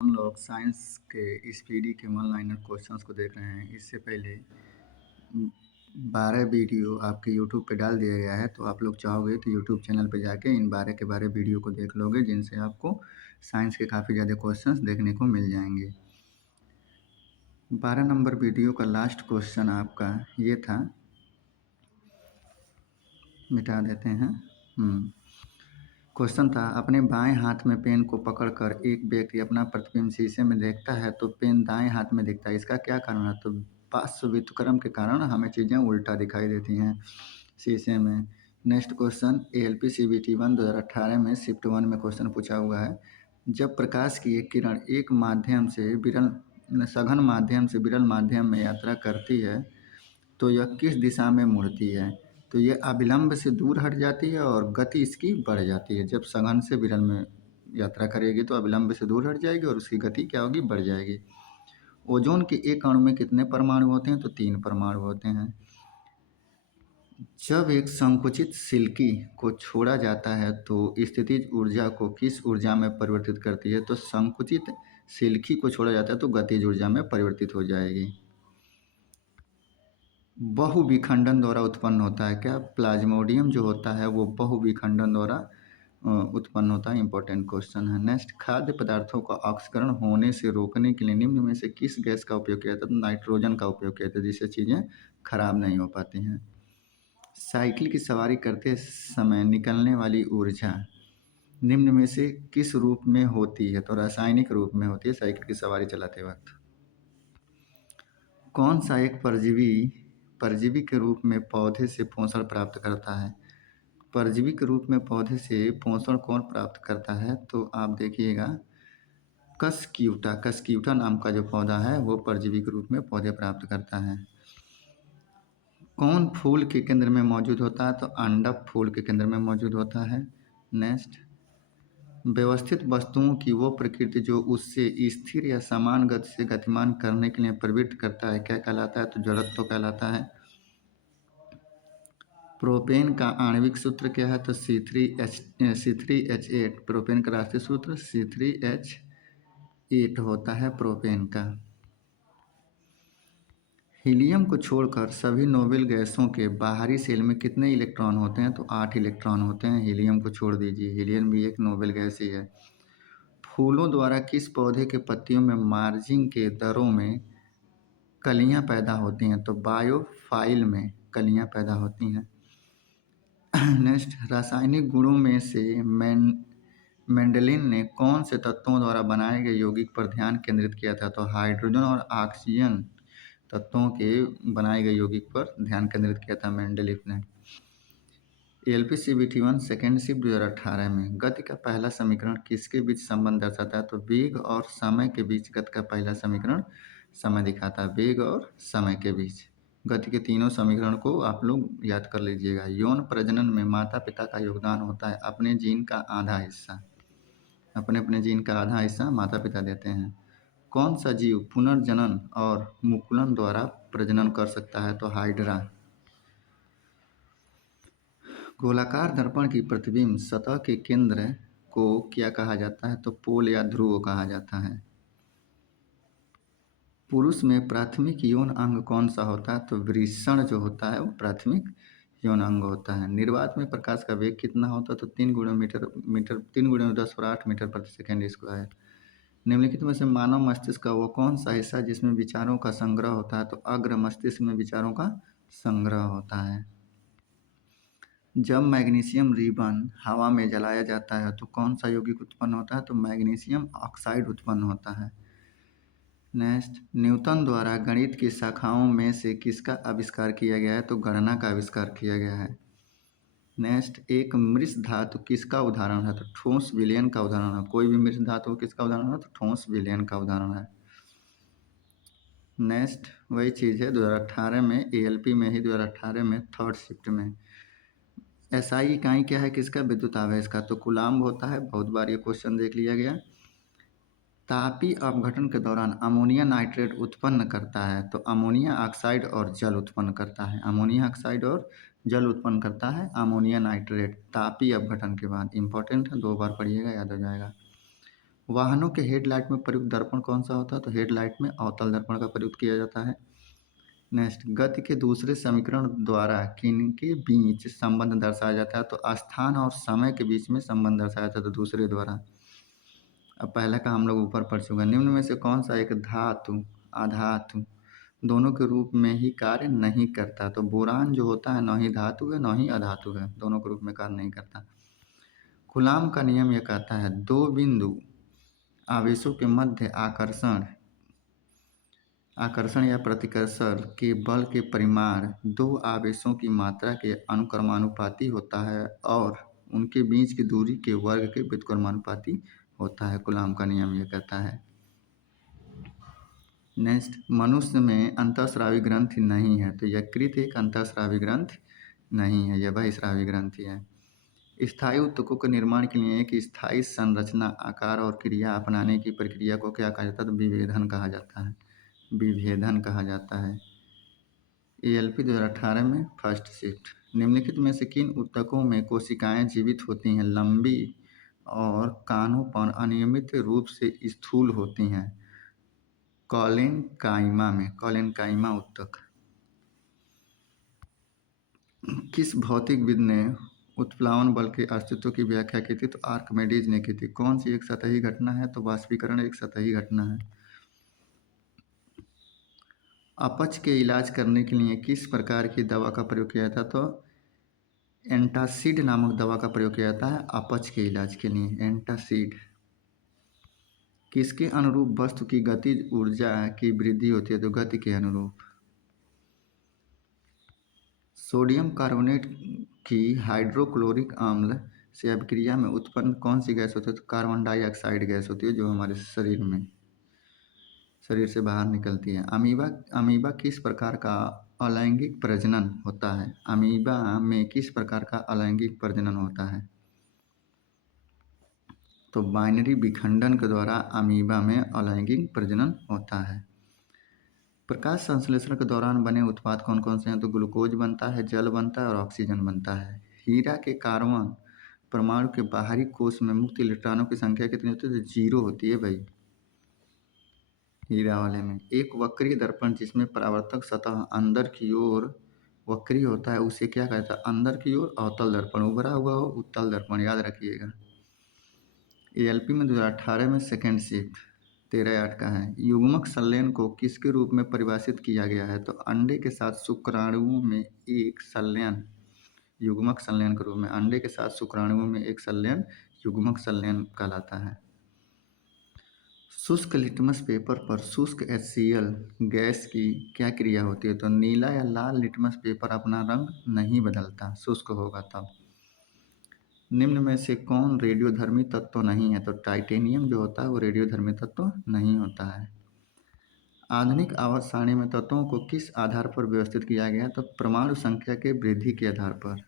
हम लोग साइंस के स्पीडी के वन लाइनर क्वेश्चंस को देख रहे हैं। इससे पहले 12 वीडियो आपके यूट्यूब पे डाल दिया गया है, तो आप लोग चाहोगे तो यूट्यूब चैनल पे जाके इन 12 के 12 वीडियो को देख लोगे, जिनसे आपको साइंस के काफ़ी ज़्यादा क्वेश्चंस देखने को मिल जाएंगे। 12 नंबर वीडियो का लास्ट क्वेश्चन आपका ये था, मिटा देते हैं। क्वेश्चन था, अपने बाएं हाथ में पेन को पकड़कर एक व्यक्ति अपना प्रतिबिंब शीशे में देखता है तो पेन दाएं हाथ में दिखता है, इसका क्या कारण है? तो पार्श्व व्युत्क्रम के कारण हमें चीज़ें उल्टा दिखाई देती हैं शीशे में। नेक्स्ट क्वेश्चन ALP CBT 1 2018 में शिफ्ट 1 में क्वेश्चन पूछा हुआ है, जब प्रकाश की एक किरण एक माध्यम से सघन माध्यम से विरल माध्यम में यात्रा करती है तो यह किस दिशा में मुड़ती है? तो ये अविलंब से दूर हट जाती है और गति इसकी बढ़ जाती है। जब सघन से विरल में यात्रा करेगी तो अविलंब से दूर हट जाएगी और उसकी गति क्या होगी? बढ़ जाएगी। ओजोन के एक अणु में कितने परमाणु होते हैं? तो 3 परमाणु होते हैं। जब एक संकुचित सिल्की को छोड़ा जाता है तो स्थितिज ऊर्जा को किस ऊर्जा में परिवर्तित करती है? तो संकुचित सिल्की को छोड़ा जाता है तो गतिज ऊर्जा में परिवर्तित हो जाएगी। बहुविखंडन द्वारा उत्पन्न होता है क्या? प्लाज्मोडियम जो होता है वो बहुविखंडन द्वारा उत्पन्न होता है। इंपॉर्टेंट क्वेश्चन है। नेक्स्ट, खाद्य पदार्थों का ऑक्सीकरण होने से रोकने के लिए निम्न में से किस गैस का उपयोग किया जाता है? तो नाइट्रोजन का उपयोग किया जाता है, जिससे चीज़ें खराब नहीं हो पाती हैं। साइकिल की सवारी करते समय निकलने वाली ऊर्जा निम्न में से किस रूप में होती है? तो रासायनिक रूप में होती है साइकिल की सवारी चलाते वक्त। कौन सा एक परजीवी के रूप में पौधे से पोषण प्राप्त करता है? परजीवी के रूप में पौधे से पोषण कौन प्राप्त करता है? तो आप देखिएगा, कसक्यूटा नाम का जो पौधा है वो परजीवी के रूप में पौधे प्राप्त करता है। कौन फूल के केंद्र में मौजूद होता है? तो अंडक फूल के केंद्र में मौजूद होता है। नेक्स्ट, व्यवस्थित वस्तुओं की वो प्रकृति जो उससे स्थिर या समान गति से गतिमान करने के लिए प्रवृत्त करता है, क्या कहलाता है? तो जड़त्व कहलाता है। प्रोपेन का आणविक सूत्र क्या है? तो C3H8। प्रोपेन का राष्ट्रीय सूत्र C3H8 होता है प्रोपेन का। हीलियम को छोड़कर सभी नोबेल गैसों के बाहरी शेल में कितने इलेक्ट्रॉन होते हैं? तो 8 इलेक्ट्रॉन होते हैं। हीलियम को छोड़ दीजिए, हीलियम भी एक नोबेल गैस ही है। फूलों द्वारा किस पौधे के पत्तियों में मार्जिंग के दरों में कलियां पैदा होती हैं? तो बायोफाइल में कलियां पैदा होती हैं। नेक्स्ट, रासायनिक गुणों में से मेंडेलिन ने कौन से तत्वों द्वारा बनाए गए यौगिक पर ध्यान केंद्रित किया था? तो हाइड्रोजन और ऑक्सीजन तत्वों के बनाए गए यौगिक पर ध्यान केंद्रित किया था मेंडेलिव ने। ALP CBT 1 सेकेंड शिफ्ट 2018 में गति का पहला समीकरण किसके बीच संबंध दर्शाता है? तो वेग और समय के बीच गति का पहला समीकरण समय दिखाता है। वेग और समय के बीच गति के तीनों समीकरण को आप लोग याद कर लीजिएगा। यौन प्रजनन में माता पिता का योगदान होता है अपने जीन का आधा हिस्सा, अपने जीन का आधा हिस्सा माता पिता देते हैं। कौन सा जीव पुनर्जनन और मुकुलन द्वारा प्रजनन कर सकता है? तो हाइड्रा। गोलाकार दर्पण की प्रतिबिंब सतह के केंद्र को क्या कहा जाता है? तो पोल या ध्रुव कहा जाता है। पुरुष में प्राथमिक यौन अंग कौन सा होता है? तो वृषण जो होता है वो प्राथमिक यौन अंग होता है। निर्वात में प्रकाश का वेग कितना होता है? तो 3 × 10⁸ मीटर प्रति सेकेंड स्क्वायर। निम्नलिखित में से मानव मस्तिष्क का वो कौन सा हिस्सा है जिसमें विचारों का संग्रह होता है? तो अग्र मस्तिष्क में विचारों का संग्रह होता है। जब मैग्नीशियम रिबन हवा में जलाया जाता है तो कौन सा यौगिक उत्पन्न होता है? तो मैग्नीशियम ऑक्साइड उत्पन्न होता है। नेक्स्ट, न्यूटन द्वारा गणित की शाखाओं में से किसका आविष्कार किया गया है? तो गणना का आविष्कार किया गया है। नेक्स्ट, एक मृत धातु किसका उदाहरण है? तो ठोस विलयन का उदाहरण है। कोई भी मृत धातु किसका उदाहरण है? तो ठोस विलयन का उदाहरण है। नेक्स्ट, वही चीज़ है 2018 में ALP में ही 2018 में थर्ड शिफ्ट में। SI इकाई क्या है किसका? विद्युत आवेश का। तो कूलाम्ब होता है। बहुत बार ये क्वेश्चन देख लिया गया। तापीय अपघटन के दौरान अमोनिया नाइट्रेट उत्पन्न करता है तो अमोनिया ऑक्साइड और जल उत्पन्न करता है। अमोनिया ऑक्साइड और जल उत्पन्न करता है अमोनिया नाइट्रेट तापीय अपघटन के बाद। इंपॉर्टेंट है, 2 बार पढ़िएगा, याद हो जाएगा। वाहनों के हेडलाइट में प्रयुक्त दर्पण कौन सा होता है? तो हेडलाइट में अवतल दर्पण का प्रयुक्त किया जाता है। नेक्स्ट, गति के दूसरे समीकरण द्वारा किनके बीच संबंध दर्शाया जाता है? तो स्थान और समय के बीच में संबंध दर्शाया जाता है, तो दूसरे द्वारा। अब पहले का हम लोग ऊपर पढ़ चुके हैं। निम्न में से कौन सा एक धातु अधातु दोनों के रूप में ही कार्य नहीं करता? तो बोरान जो होता है न ही धातु है न ही अधातु है, दोनों के रूप में कार्य नहीं करता। कूलाम का नियम यह कहता है दो बिंदु आवेशों के मध्य आकर्षण या प्रतिकर्षण के बल के परिमाण दो आवेशों की मात्रा के अनुक्रमानुपाती होता है और उनके बीच की दूरी के वर्ग के व्युत्क्रमानुपाती होता है। कूलाम का नियम यह कहता है। नेक्स्ट, मनुष्य में अंतःस्रावी ग्रंथि नहीं है, तो यकृत एक अंतःस्रावी ग्रंथि नहीं है, यह बहिःस्रावी ग्रंथि है। स्थायी ऊतकों के निर्माण के लिए एक स्थायी संरचना, आकार और क्रिया अपनाने की प्रक्रिया को क्या कहा जाता है? तो विभेदन कहा जाता है। विभेदन कहा जाता है। ALP 2018 में फर्स्ट शिफ्ट। निम्नलिखित में से किन ऊतकों में कोशिकाएं जीवित होती हैं? लंबी और कानों पर अनियमित रूप से स्थूल होती हैं। कॉलेनकाइमा में, कॉलेनकाइमा ऊतक। किस भौतिकविद ने उत्प्लावन बल के अस्तित्व की व्याख्या की थी? तो आर्किमिडीज ने की थी। कौन सी एक सतही घटना है? तो वाष्पीकरण एक सतही घटना है। अपच के इलाज करने के लिए किस प्रकार की दवा का प्रयोग किया जाता? तो एंटासिड नामक दवा का प्रयोग किया जाता है अपच के इलाज के लिए, एंटासिड। किसके अनुरूप वस्तु की गतिज ऊर्जा की वृद्धि होती है? तो गति के अनुरूप। सोडियम कार्बोनेट की हाइड्रोक्लोरिक अम्ल से अभिक्रिया में उत्पन्न कौन सी गैस होती है? तो कार्बन डाइऑक्साइड गैस होती है, जो हमारे शरीर से बाहर निकलती है। अमीबा किस प्रकार का अलैंगिक प्रजनन होता है? अमीबा में किस प्रकार का अलैंगिक प्रजनन होता है? तो बाइनरी विखंडन के द्वारा अमीबा में अलैंगिक प्रजनन होता है। प्रकाश संश्लेषण के दौरान बने उत्पाद कौन कौन से हैं? तो ग्लूकोज बनता है, जल बनता है और ऑक्सीजन बनता है। हीरा के कार्बन परमाणु के बाहरी कोश में मुक्त इलेक्ट्रॉनों की संख्या कितनी होती है? तो 0 होती है भाई, हीरा वाले में। एक वक्रीय दर्पण जिसमें परावर्तक सतह अंदर की ओर वक्रीय होता है उसे क्या कहता है? अंदर की ओर अवतल दर्पण, उभरा हुआ हो उत्तल दर्पण, याद रखिएगा। ALP में 2018 में सेकेंड शिफ्ट 13/8 का है। युग्मक संलयन को किसके रूप में परिभाषित किया गया है? तो अंडे के साथ शुक्राणुओं में एक संलयन, युग्मक संलयन के रूप में। अंडे के साथ शुक्राणुओं में एक संलयन युग्मक संलयन कहलाता है। शुष्क लिटमस पेपर पर शुष्क HCl गैस की क्या क्रिया होती है? तो नीला या लाल लिटमस पेपर अपना रंग नहीं बदलता, शुष्क होगा तब। निम्न में से कौन रेडियोधर्मी तत्व नहीं है? तो टाइटेनियम जो होता है वो रेडियोधर्मी तत्व नहीं होता है। आधुनिक आवर्त सारणी में तत्वों को किस आधार पर व्यवस्थित किया गया? तो परमाणु संख्या के वृद्धि के आधार पर।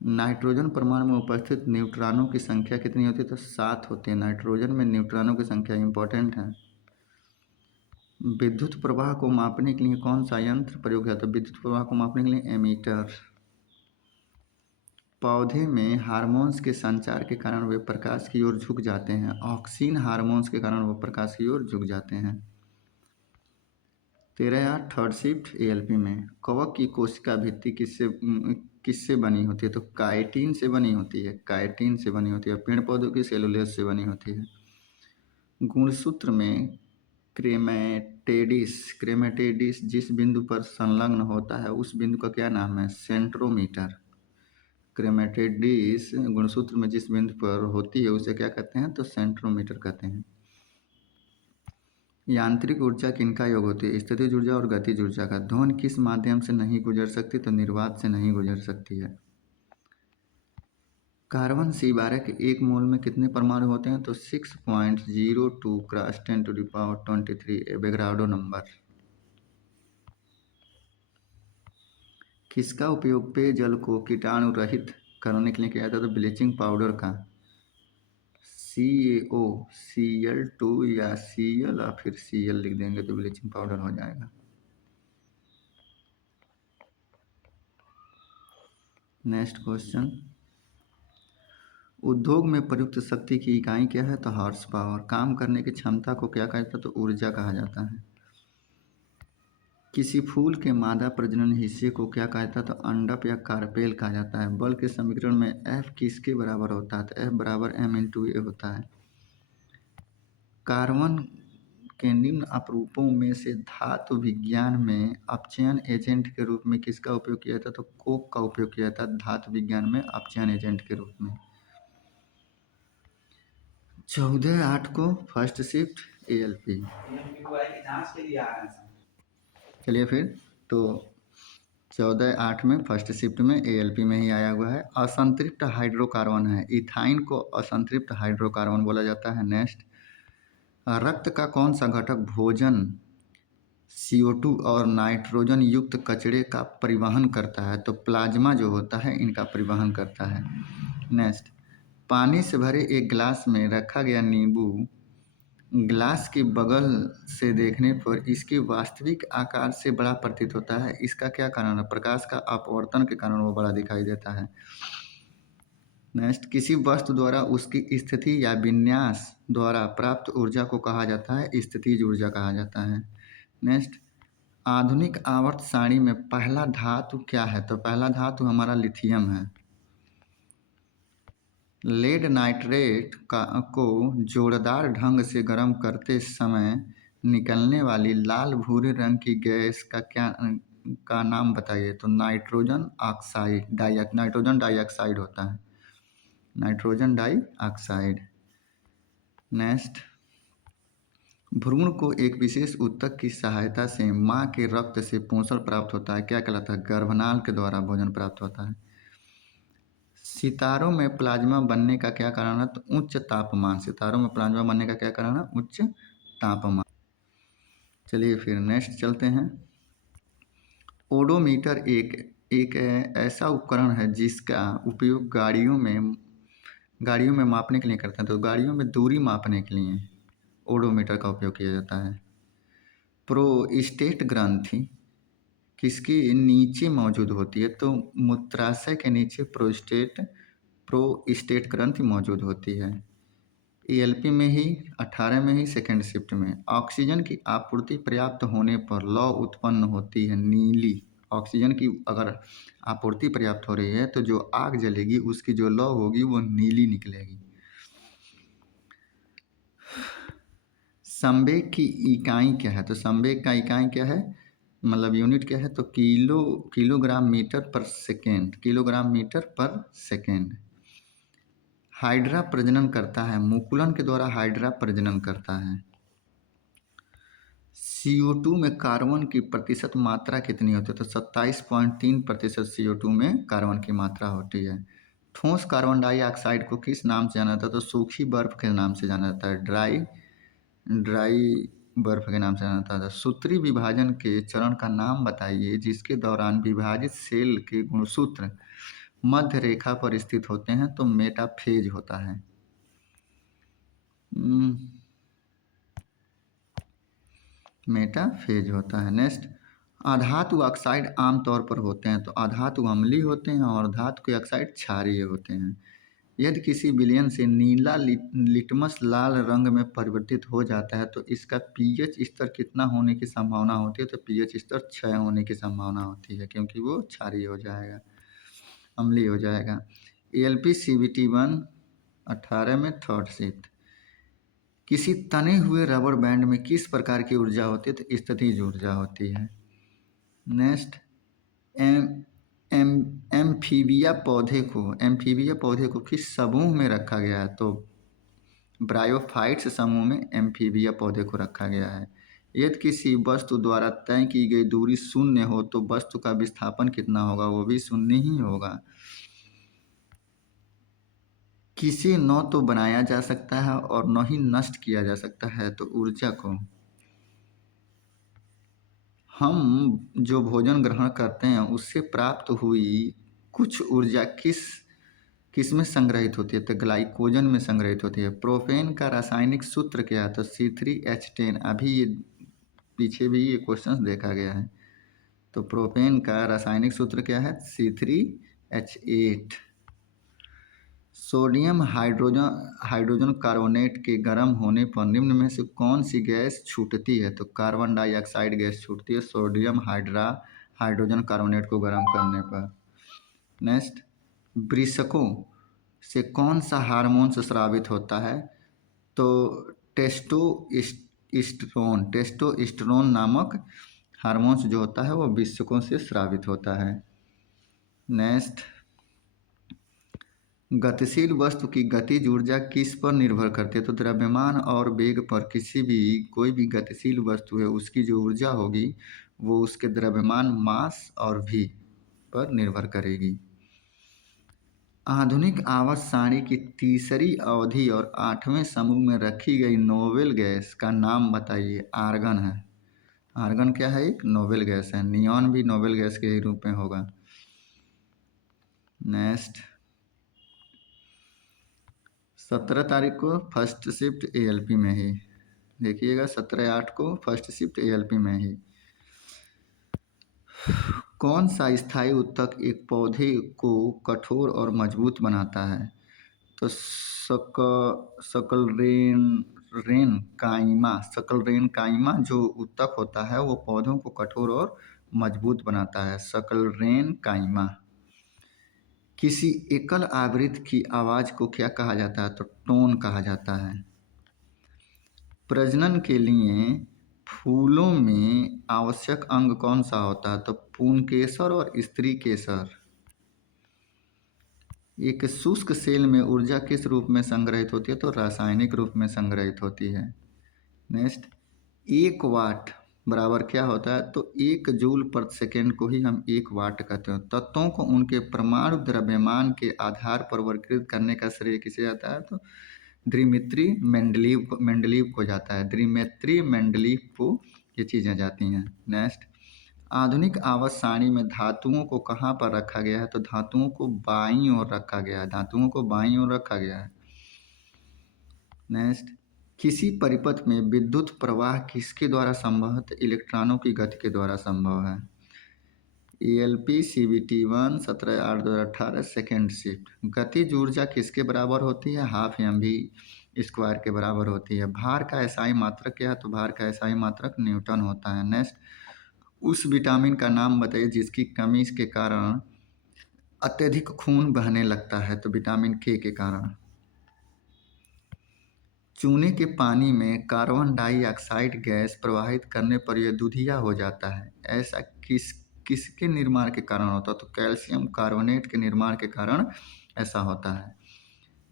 नाइट्रोजन परमाणु में उपस्थित न्यूट्रॉनों की संख्या कितनी होती है? तो 7 होती है। नाइट्रोजन में न्यूट्रॉनों की संख्या इंपॉर्टेंट है। विद्युत प्रवाह को मापने के लिए कौन सा यंत्र प्रयोग है? तो विद्युत प्रवाह को मापने के लिए एमीटर। पौधे में हार्मोन्स के संचार के कारण वे प्रकाश की ओर झुक जाते हैं। ऑक्सिन हार्मोन्स के कारण वो प्रकाश की ओर झुक जाते हैं। 13/8 थर्ड शिफ्ट ALP में कवक की कोशिका भित्ति किससे बनी होती है? तो काइटिन से बनी होती है, काइटिन से बनी होती है। पेड़ पौधों की सेलुलोज से बनी होती है। गुणसूत्र में क्रेमेटेडिस जिस बिंदु पर संलग्न होता है उस बिंदु का क्या नाम है? सेंट्रोमीटर। क्रेमेटेडिस गुणसूत्र में जिस बिंदु पर होती है उसे क्या कहते हैं? तो सेंट्रोमीटर कहते हैं। यांत्रिक ऊर्जा किनका योग होती है? स्थितिज ऊर्जा और गतिज ऊर्जा का। ध्वनि किस माध्यम से नहीं गुजर सकती? तो निर्वात से नहीं गुजर सकती है। कार्बन C12 के एक मोल में कितने परमाणु होते हैं? तो 6.02 × 10⁻23 एवोगाड्रो नंबर। किसका उपयोग पेयजल को कीटाणु रहित करने के लिए किया जाता है? तो ब्लीचिंग पाउडर का। CaO Cl2 या Cl और फिर Cl लिख देंगे तो ब्लीचिंग पाउडर हो जाएगा। नेक्स्ट क्वेश्चन, उद्योग में प्रयुक्त शक्ति की इकाई क्या है? तो हॉर्स पावर। काम करने की क्षमता को क्या कहा जाता है? तो ऊर्जा कहा जाता है। किसी फूल के मादा प्रजनन हिस्से को क्या कहा जाता है? तो अंडक या कार्पेल कहा जाता है। बल के समीकरण में F किसके बराबर होता है? तो F बराबर m×a होता है। कार्बन के निम्न अपरूपों में से धातु विज्ञान में अपचयन एजेंट के रूप में किसका उपयोग किया जाता है? तो कोक का उपयोग किया जाता है धातु विज्ञान में अपचयन एजेंट के रूप में। 14/8 को फर्स्ट शिफ्ट ALP। चलिए फिर, तो 14/8 में फर्स्ट शिफ्ट में ALP में ही आया हुआ है। असंतृप्त हाइड्रोकार्बन है, इथाइन को असंतृप्त हाइड्रोकार्बन बोला जाता है। नेक्स्ट, रक्त का कौन सा घटक भोजन CO2 और नाइट्रोजन युक्त कचरे का परिवहन करता है? तो प्लाज्मा जो होता है इनका परिवहन करता है। नेक्स्ट, पानी से भरे एक गिलास में रखा गया नींबू ग्लास की बगल से देखने पर इसके वास्तविक आकार से बड़ा प्रतीत होता है। इसका क्या कारण है? प्रकाश का अपवर्तन के कारण वो बड़ा दिखाई देता है। नेक्स्ट, किसी वस्तु द्वारा उसकी स्थिति या विन्यास द्वारा प्राप्त ऊर्जा को कहा जाता है स्थितिज ऊर्जा कहा जाता है। नेक्स्ट, आधुनिक आवर्त सारणी में पहला धातु क्या है? तो पहला धातु हमारा लिथियम है। लेड नाइट्रेट को जोरदार ढंग से गर्म करते समय निकलने वाली लाल भूरे रंग की गैस का नाम बताइए। तो नाइट्रोजन डाइऑक्साइड होता है। Nitrogen dioxide. नेक्स्ट, भ्रूण को एक विशेष ऊतक की सहायता से माँ के रक्त से पोषण प्राप्त होता है, क्या कहलाता है? गर्भनाल के द्वारा भोजन प्राप्त होता है। सितारों में प्लाज्मा बनने का क्या कारण है? तो उच्च तापमान। सितारों में प्लाज्मा बनने का क्या कारण है? उच्च तापमान। चलिए फिर नेक्स्ट चलते हैं। ओडोमीटर एक ऐसा उपकरण है जिसका उपयोग गाड़ियों में मापने के लिए करते हैं। तो गाड़ियों में दूरी मापने के लिए ओडोमीटर का उपयोग किया जाता है। प्रोस्टेट ग्रंथि किसके नीचे मौजूद होती है? तो मूत्राशय के नीचे प्रोस्टेट ग्रंथि मौजूद होती है। ALP में ही 18 में ही सेकेंड शिफ्ट में ऑक्सीजन की आपूर्ति पर्याप्त होने पर लौ उत्पन्न होती है नीली। ऑक्सीजन की अगर आपूर्ति पर्याप्त हो रही है तो जो आग जलेगी उसकी जो लौ होगी वो नीली निकलेगी। संवेग की इकाई क्या है? तो संवेग का इकाई क्या है, मतलब यूनिट क्या है? तो किलोग्राम मीटर पर सेकेंड। हाइड्रा प्रजनन करता है, मुकुलन के द्वारा हाइड्रा प्रजनन करता है। CO2 में कार्बन की प्रतिशत मात्रा कितनी होती है? तो 27.3% CO2 में कार्बन की मात्रा होती है। ठोस कार्बन डाइऑक्साइड को किस नाम से जाना जाता है? तो सूखी बर्फ के नाम से जाना जाता है। ड्राई बर्फ के नाम से जाना जाता है। सूत्री विभाजन के चरण का नाम बताइए जिसके दौरान विभाजित सेल के गुणसूत्र मध्य रेखा पर स्थित होते हैं। तो मेटाफेज होता है। मेटाफेज होता है। नेक्स्ट, अधातु ऑक्साइड आमतौर पर होते हैं। तो अधातु अम्लीय होते हैं और धातु के ऑक्साइड क्षारीय होते हैं। यदि किसी विलयन से नीला लिटमस लाल रंग में परिवर्तित हो जाता है तो इसका pH स्तर कितना होने की संभावना होती है? तो pH स्तर 6 होने की संभावना होती है क्योंकि वो क्षारीय हो जाएगा, अम्लीय हो जाएगा। ALP CVT1 18 में थर्ड शिफ्ट। किसी तने हुए रबर बैंड में किस प्रकार की ऊर्जा होती है? तो स्थितिज ऊर्जा होती है। नेक्स्ट, एम्फीबिया पौधे को किस समूह में रखा गया है? तो ब्रायोफाइट्स समूह में एम्फीबिया पौधे को रखा गया है। यदि किसी वस्तु द्वारा तय की गई दूरी शून्य हो तो वस्तु का विस्थापन कितना होगा? वो भी शून्य ही होगा। किसे न तो बनाया जा सकता है और न ही नष्ट किया जा सकता है। तो ऊर्जा को हम जो भोजन ग्रहण करते हैं उससे प्राप्त हुई कुछ ऊर्जा किस में संग्रहित होती है? तो ग्लाइकोजन में संग्रहित होती है। प्रोपेन का रासायनिक सूत्र क्या है? तो C3H10। अभी ये पीछे भी ये क्वेश्चंस देखा गया है। तो प्रोपेन का रासायनिक सूत्र क्या है? C3H8। सोडियम हाइड्रोजन कार्बोनेट के गर्म होने पर निम्न में से कौन सी गैस छूटती है? तो कार्बन डाइऑक्साइड गैस छूटती है सोडियम हाइड्रोजन कार्बोनेट को गर्म करने पर। नेक्स्ट, वृषकों से कौन सा हार्मोन स्रावित होता है? तो टेस्टोस्टेरोन नामक हार्मोन्स जो होता है वो वृषकों से स्रावित होता है। नेक्स्ट, गतिशील वस्तु की गतिज ऊर्जा किस पर निर्भर करती है? तो द्रव्यमान और वेग पर कोई भी गतिशील वस्तु है उसकी जो ऊर्जा होगी वो उसके द्रव्यमान, मास और v पर निर्भर करेगी। आधुनिक आवर्त सारणी की तीसरी अवधि और 8वें समूह में रखी गई नोबेल गैस का नाम बताइए। आर्गन है। आर्गन क्या है? एक नोबेल गैस है। नियॉन भी नोबेल गैस के ही रूप में होगा। नेक्स्ट, 17 तारीख को फर्स्ट शिफ्ट ALP में ही देखिएगा, 17/8 को फर्स्ट शिफ्ट ALP में ही। कौन सा स्थायी ऊतक एक पौधे को कठोर और मजबूत बनाता है? तो सकलरेन काइमा जो ऊतक होता है वो पौधों को कठोर और मजबूत बनाता है। सकलरेन काइमा। किसी एकल आवृत्ति की आवाज़ को क्या कहा जाता है? तो टोन कहा जाता है। प्रजनन के लिए फूलों में आवश्यक अंग कौन सा होता है? तो पुंकेसर और स्त्री केसर। एक शुष्क सेल में ऊर्जा किस रूप में संग्रहित होती है? तो रासायनिक रूप में संग्रहित होती है। नेक्स्ट, 1 वाट बराबर क्या होता है? तो 1 जूल प्रति सेकेंड को ही हम 1 वाट कहते हैं। तत्वों को उनके परमाणु द्रव्यमान के आधार पर वर्गीकृत करने का श्रेय किसे जाता है? तो द्विमित्री मेंडलीव को जाता है। द्विमित्री मेंडलीव को ये चीज़ें जाती हैं। नेक्स्ट, आधुनिक आवर्त सारणी में धातुओं को कहाँ पर रखा गया है? तो धातुओं को बाईं ओर रखा गया है। धातुओं को बाईं ओर रखा गया है। नेक्स्ट, किसी परिपथ में विद्युत प्रवाह किसके द्वारा संभव है? तो इलेक्ट्रॉनों की गति के द्वारा संभव है। ALP CBT 1 17/8/2018 second shift. गतिज ऊर्जा किसके बराबर होती है? हाफ mv² के बराबर होती है। भार का एसआई मात्रक क्या है? तो भार का एसआई मात्रक न्यूटन होता है। नेक्स्ट, उस विटामिन का नाम बताइए जिसकी कमी के कारण अत्यधिक खून बहने लगता है। तो विटामिन K के कारण। चूने के पानी में कार्बन डाइऑक्साइड गैस प्रवाहित करने पर यह दूधिया हो जाता है। ऐसा किसके निर्माण के कारण होता है? तो कैल्शियम कार्बोनेट के निर्माण के कारण ऐसा होता है।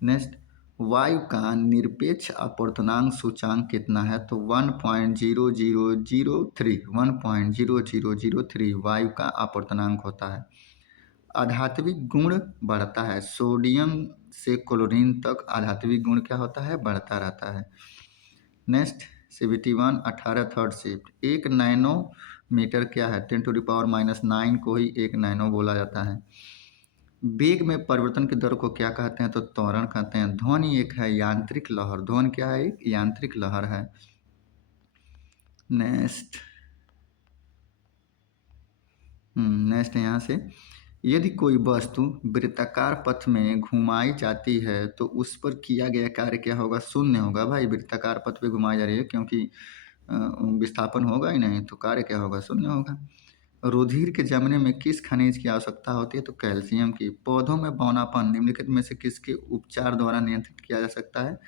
नेक्स्ट, वायु का निरपेक्ष अपवर्तनांक सूचांक कितना है? तो 1.0003 वायु का अपवर्तनांक होता है। आध्यात्मिक गुण बढ़ता है। सोडियम से क्लोरीन तक आध्यात्मिक गुण क्या होता है? बढ़ता रहता है। Next, CBT 1 18 third shift. 1 nanometre क्या है? 10⁻⁹ को ही 1 नैनो बोला जाता है। वेग में परिवर्तन की दर को क्या कहते हैं? तो त्वरण कहते हैं। ध्वनि एक है यांत्रिक लहर। ध्वनि क्या है? एक यांत्रिक लहर है। नेक्स्ट यहाँ से, यदि कोई वस्तु वृत्ताकार पथ में घुमाई जाती है तो उस पर किया गया कार्य क्या होगा? शून्य होगा भाई। वृत्ताकार पथ पे घुमाई जा रही है क्योंकि विस्थापन होगा ही नहीं, तो कार्य क्या होगा? शून्य होगा। रुधिर के जमने में किस खनिज की आवश्यकता होती है? तो कैल्शियम की। पौधों में बौनापन निम्नलिखित में से किसके उपचार द्वारा नियंत्रित किया जा सकता है?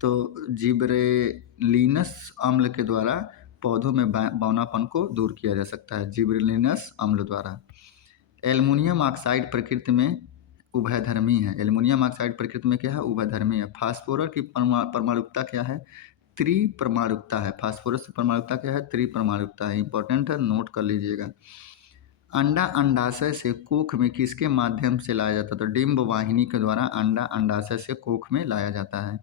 तो जिबरेलिनस अम्ल के द्वारा पौधों में बौनापन को दूर किया जा सकता है। जिबरेलिनस अम्ल द्वारा। एल्युमिनियम ऑक्साइड प्रकृति में उभयधर्मी है। एल्युमिनियम ऑक्साइड प्रकृति में क्या है? उभयधर्मी है। फास्फोरस की परमाणुकता क्या है? त्रिपरमाणुकता है। फास्फोरस की परमाणुकता क्या है? त्रिपरमाणुकता है। इंपॉर्टेंट है, नोट कर लीजिएगा। अंडा अंडाशय से कोख में किसके माध्यम से लाया जाता है? तो डिंब वाहिनी के द्वारा अंडा अंडाशय से कोख में लाया जाता है।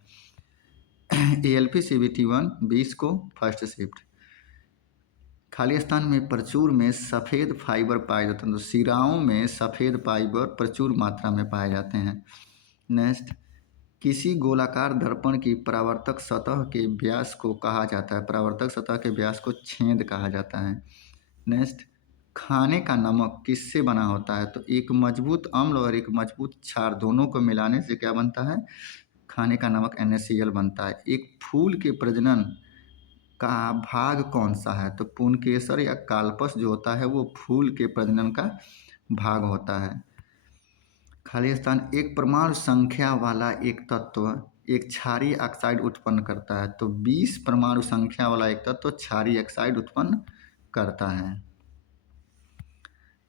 ALP CBT 1 20 को फर्स्ट शिफ्ट। खाली स्थान में प्रचुर में सफ़ेद फाइबर पाए जाते हैं। तो सिराओं में सफ़ेद फाइबर प्रचुर मात्रा में पाए जाते हैं। नेक्स्ट, किसी गोलाकार दर्पण की परावर्तक सतह के व्यास को कहा जाता है? परावर्तक सतह के व्यास को छेद कहा जाता है। नेक्स्ट, खाने का नमक किससे बना होता है? तो एक मजबूत अम्ल और एक मजबूत क्षार दोनों को मिलाने से क्या बनता है? खाने का नमक NaCl बनता है। एक फूल के प्रजनन का भाग कौन-सा है? तो पुंकेसर या कार्पस जो होता है वो फूल के प्रजनन का भाग होता है। खाली स्थान, एक परमाणु संख्या वाला एक तत्व एक क्षारीय ऑक्साइड उत्पन्न करता है। तो 20 परमाणु संख्या वाला एक तत्व क्षारीय ऑक्साइड उत्पन्न करता है।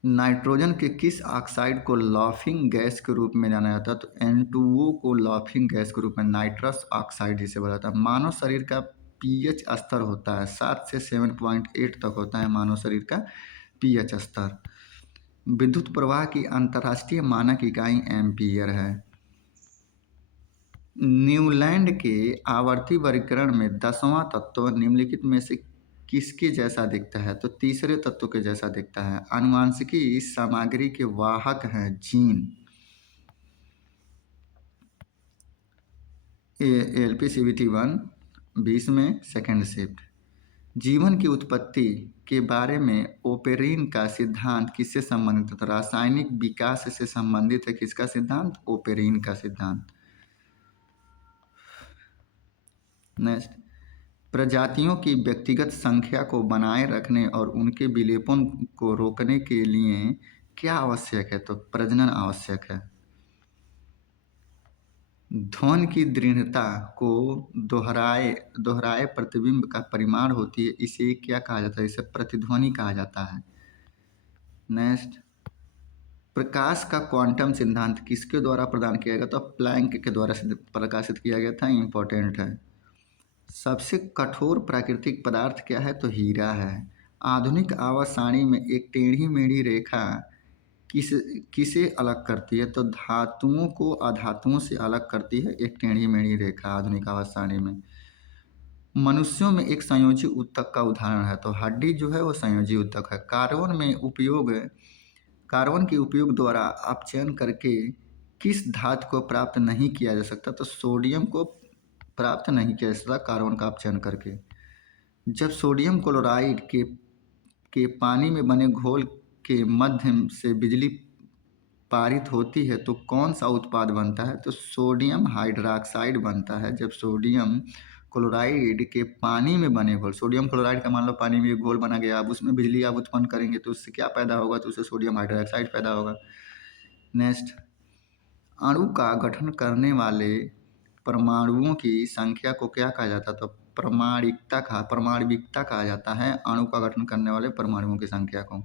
नाइट्रोजन के किस ऑक्साइड को लाफिंग गैस के रूप में जाना जाता है? तो N2O को लाफिंग गैस के रूप में नाइट्रस ऑक्साइड जिसे बोला जाता है। मानव शरीर का पीएच स्तर होता है 7 से 7.8 तक होता है मानव शरीर का पीएच स्तर। विद्युत प्रवाह की अंतर्राष्ट्रीय मानक इकाई एम्पीयर है। न्यूलैंड के आवर्ती वर्गीकरण में 10वां तत्व निम्नलिखित में से किसके जैसा दिखता है? तो तीसरे तत्व के जैसा दिखता है। आनुवांशिकी सामग्री के वाहक हैं जीन। LPCVT1 20 में सेकेंड शिफ्ट। जीवन की उत्पत्ति के बारे में ओपेरिन का सिद्धांत किससे संबंधित है? तो रासायनिक विकास से संबंधित है। किसका सिद्धांत? ओपेरिन का सिद्धांत। नेक्स्ट, प्रजातियों की व्यक्तिगत संख्या को बनाए रखने और उनके विलोपन को रोकने के लिए क्या आवश्यक है? तो प्रजनन आवश्यक है। ध्वनि की दृढ़ता को दोहराए दोहराए प्रतिबिंब का परिमाण होती है, इसे क्या कहा जाता है? इसे प्रतिध्वनि कहा जाता है। नेक्स्ट, प्रकाश का क्वांटम सिद्धांत किसके द्वारा प्रदान किया गया? तो प्लैंक के द्वारा प्रकाशित किया गया था। इंपॉर्टेंट है। सबसे कठोर प्राकृतिक पदार्थ क्या है? तो हीरा है। आधुनिक आवर्त सारणी में एक टेढ़ी मेढ़ी रेखा किसे अलग करती है? तो धातुओं को अधातुओं से अलग करती है एक टेढ़ी मेढ़ी रेखा आधुनिक आवर्त सारणी में। मनुष्यों में एक संयोजी ऊतक का उदाहरण है। तो हड्डी जो है वो संयोजी ऊतक है। कार्बन के उपयोग द्वारा अपचयन करके किस धातु को प्राप्त नहीं किया जा सकता? तो सोडियम को प्राप्त नहीं किया जा सकता कार्बन का अपचयन करके। जब सोडियम क्लोराइड के पानी में बने घोल के माध्यम से बिजली पारित होती है तो कौन सा उत्पाद बनता है? तो सोडियम हाइड्रॉक्साइड बनता है। जब सोडियम क्लोराइड के पानी में बने घोल, सोडियम क्लोराइड का मान लो पानी में एक घोल बना गया, अब उसमें बिजली आप उत्पन्न करेंगे तो उससे क्या पैदा होगा? तो उससे सोडियम हाइड्रॉक्साइड पैदा होगा। नेक्स्ट, अणु का गठन करने वाले परमाणुओं की संख्या को क्या कहा जाता है? तो परमाणविकता कहा जाता है अणु का गठन करने वाले परमाणुओं की संख्या को।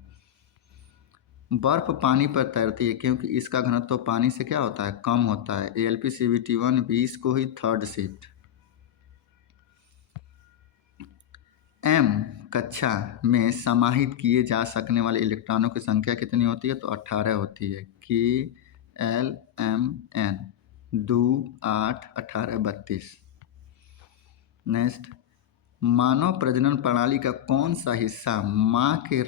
बर्फ पानी पर तैरती है क्योंकि इसका घनत्व पानी से क्या होता है? कम होता है। LPCVT1 20 को ही थर्ड शिफ्ट। M कक्षा में समाहित किए जा सकने वाले इलेक्ट्रॉनों की संख्या कितनी होती है? तो 18 होती है। KLMN 2 8 18 32। नेक्स्ट, मानव प्रजनन प्रणाली का कौन सा हिस्सा माँ के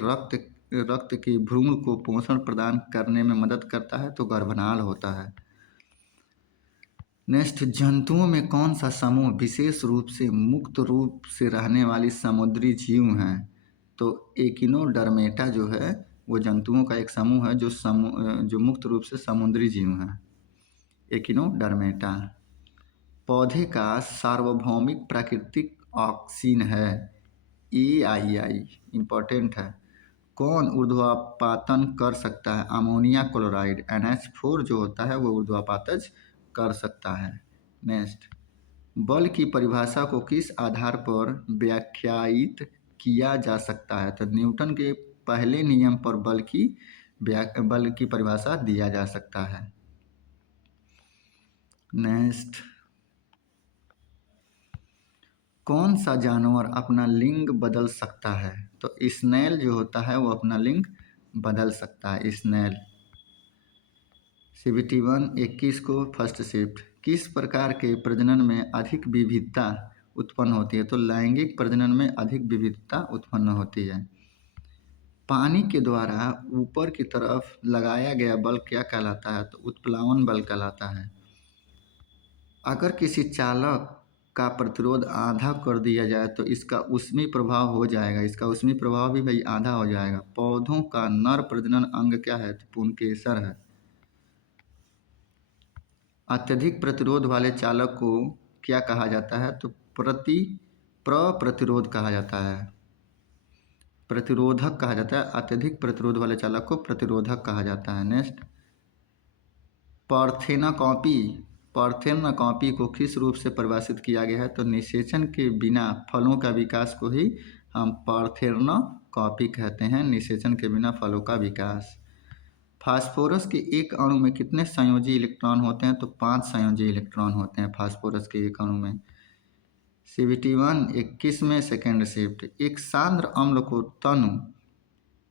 रक्त के भ्रूण को पोषण प्रदान करने में मदद करता है? तो गर्भनाल होता है। नेक्स्ट, जंतुओं में कौन सा समूह विशेष रूप से मुक्त रूप से रहने वाली समुद्री जीव हैं? तो एकिनोडर्मेटा जो है वो जंतुओं का एक समूह है जो मुक्त रूप से समुद्री जीव हैं। एकिनोडर्मेटा। पौधे का सार्वभौमिक प्राकृतिक ऑक्सीन है। AII इंपॉर्टेंट है। कौन ऊर्ध्वापातन कर सकता है? अमोनिया क्लोराइड NH4 जो होता है वो ऊर्ध्वापातज कर सकता है। नेक्स्ट, बल की परिभाषा को किस आधार पर व्याख्यायित किया जा सकता है? तो न्यूटन के पहले नियम पर बल की परिभाषा दिया जा सकता है। नेक्स्ट, कौन सा जानवर अपना लिंग बदल सकता है? तो स्नेल जो होता है वो अपना लिंग बदल सकता है। स्नेल। CVT1 21 को फर्स्ट शिफ्ट। किस प्रकार के प्रजनन में अधिक विविधता उत्पन्न होती है? तो लैंगिक प्रजनन में अधिक विविधता उत्पन्न होती है। पानी के द्वारा ऊपर की तरफ लगाया गया बल क्या कहलाता है? तो उत्प्लावन बल कहलाता है। अगर किसी चालक का प्रतिरोध आधा कर दिया जाए तो इसका ऊष्मीय प्रभाव हो जाएगा। इसका ऊष्मीय प्रभाव भी भाई आधा हो जाएगा। पौधों का नर प्रजनन अंग क्या है? तो पुंकेसर है। अत्यधिक प्रतिरोध वाले चालक को क्या कहा जाता है? तो प्रतिरोध कहा जाता है। प्रतिरोधक कहा जाता है। अत्यधिक प्रतिरोध वाले चालक को प्रतिरोधक कहा जाता है। नेक्स्ट, पार्थेनोकॉपी। पार्थेनोकॉपी को किस रूप से परिभाषित किया गया है? तो निषेचन के बिना फलों का विकास को ही हम पार्थेनोकॉपी कहते हैं। निषेचन के बिना फलों का विकास। फास्फोरस के एक अणु में कितने संयोजी इलेक्ट्रॉन होते हैं? तो 5 संयोजी इलेक्ट्रॉन होते हैं फास्फोरस के एक अणु में। CVT1 21 में सेकेंड शिफ्ट। एक सांद्र अम्ल को तनु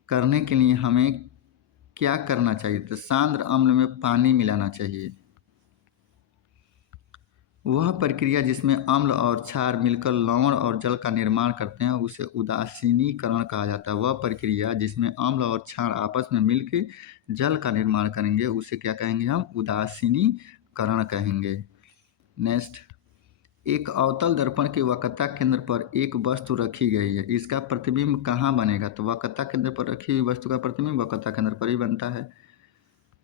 करने के लिए हमें क्या करना चाहिए? तो सांद्र अम्ल में पानी मिलाना चाहिए। वह प्रक्रिया जिसमें अम्ल और क्षार मिलकर लवण और जल का निर्माण करते हैं उसे उदासीनीकरण कहा जाता है। वह प्रक्रिया जिसमें अम्ल और क्षार आपस में मिलकर जल का निर्माण करेंगे उसे क्या कहेंगे? हम उदासीनीकरण कहेंगे। नेक्स्ट, एक अवतल दर्पण के वक्रता केंद्र पर एक वस्तु रखी गई है। इसका प्रतिबिंब कहाँ बनेगा? तो वक्रता केंद्र पर रखी हुई वस्तु का प्रतिबिंब वक्रता केंद्र पर ही बनता है।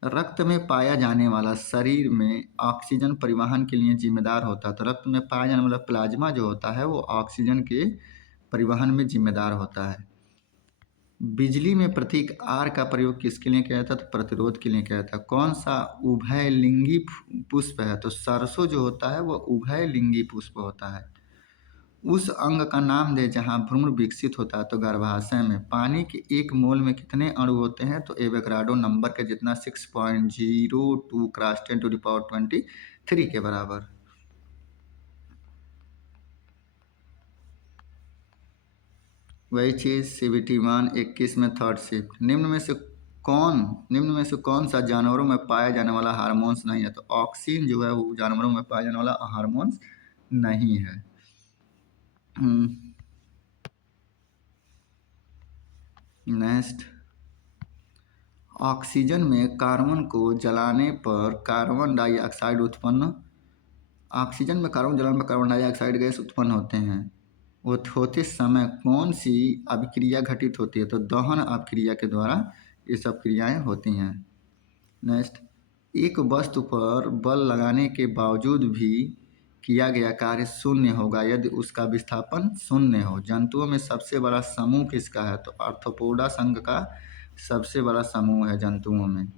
रक्त में पाया जाने वाला शरीर में ऑक्सीजन परिवहन के लिए जिम्मेदार होता है। तो रक्त में पाया जाने वाला प्लाज्मा जो होता है वो ऑक्सीजन के परिवहन में जिम्मेदार होता है। बिजली में प्रतीक आर का प्रयोग किसके लिए किया जाता है? तो प्रतिरोध के लिए किया जाता है। कौन सा उभयलिंगी पुष्प है? तो सरसों जो होता है वो उभयलिंगी पुष्प होता है। उस अंग का नाम दे जहाँ भ्रूण विकसित होता है। तो गर्भाशय में। पानी के एक मोल में कितने अणु होते हैं? तो एवोगाड्रो नंबर के जितना 6.02 क्रॉस 10⁻23 के बराबर। वही चीज़ CVT1 21 में थर्ड शिफ्ट। निम्न में से कौन सा जानवरों में पाया जाने वाला हार्मोन्स नहीं है? तो ऑक्सिन जो है वो जानवरों में पाया जाने वाला हार्मोन्स नहीं है। नेक्स्ट, ऑक्सीजन में कार्बन को जलाने पर कार्बन डाइऑक्साइड उत्पन्न ऑक्सीजन में कार्बन जलाने पर कार्बन डाइऑक्साइड गैस उत्पन्न होते हैं। वो होते समय कौन सी अभिक्रिया घटित होती है? तो दहन अभिक्रिया के द्वारा ये सब क्रियाएं होती हैं। नेक्स्ट, एक वस्तु पर बल लगाने के बावजूद भी किया गया कार्य शून्य होगा यदि उसका विस्थापन शून्य हो। जंतुओं में सबसे बड़ा समूह किसका है? तो आर्थ्रोपोडा संघ का सबसे बड़ा समूह है जंतुओं में।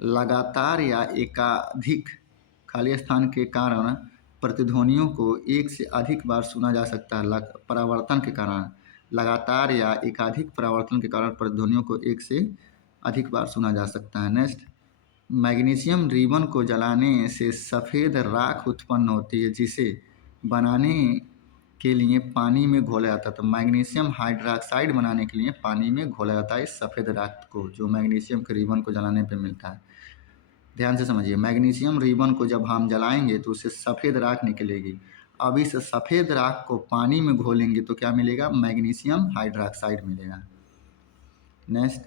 लगातार या एकाधिक खाली स्थान के कारण प्रतिध्वनियों को एक से अधिक बार सुना जा सकता है। परावर्तन के कारण लगातार या एकाधिक परावर्तन के कारण प्रतिध्वनियों को एक से अधिक बार सुना जा सकता है। नेक्स्ट, मैग्नीशियम रिबन को जलाने से सफ़ेद राख उत्पन्न होती है जिसे बनाने के लिए पानी में घोला जाता है। तो मैग्नीशियम हाइड्रोक्साइड बनाने के लिए पानी में घोला जाता है इस सफ़ेद राख को जो मैग्नीशियम के रिबन को जलाने पे मिलता है। ध्यान से समझिए, मैग्नीशियम रिबन को जब हम जलाएंगे तो उससे सफ़ेद राख निकलेगी। अब इस सफ़ेद राख को पानी में घोलेंगे तो क्या मिलेगा? मैग्नीशियम हाइड्रोक्साइड मिलेगा। नेक्स्ट,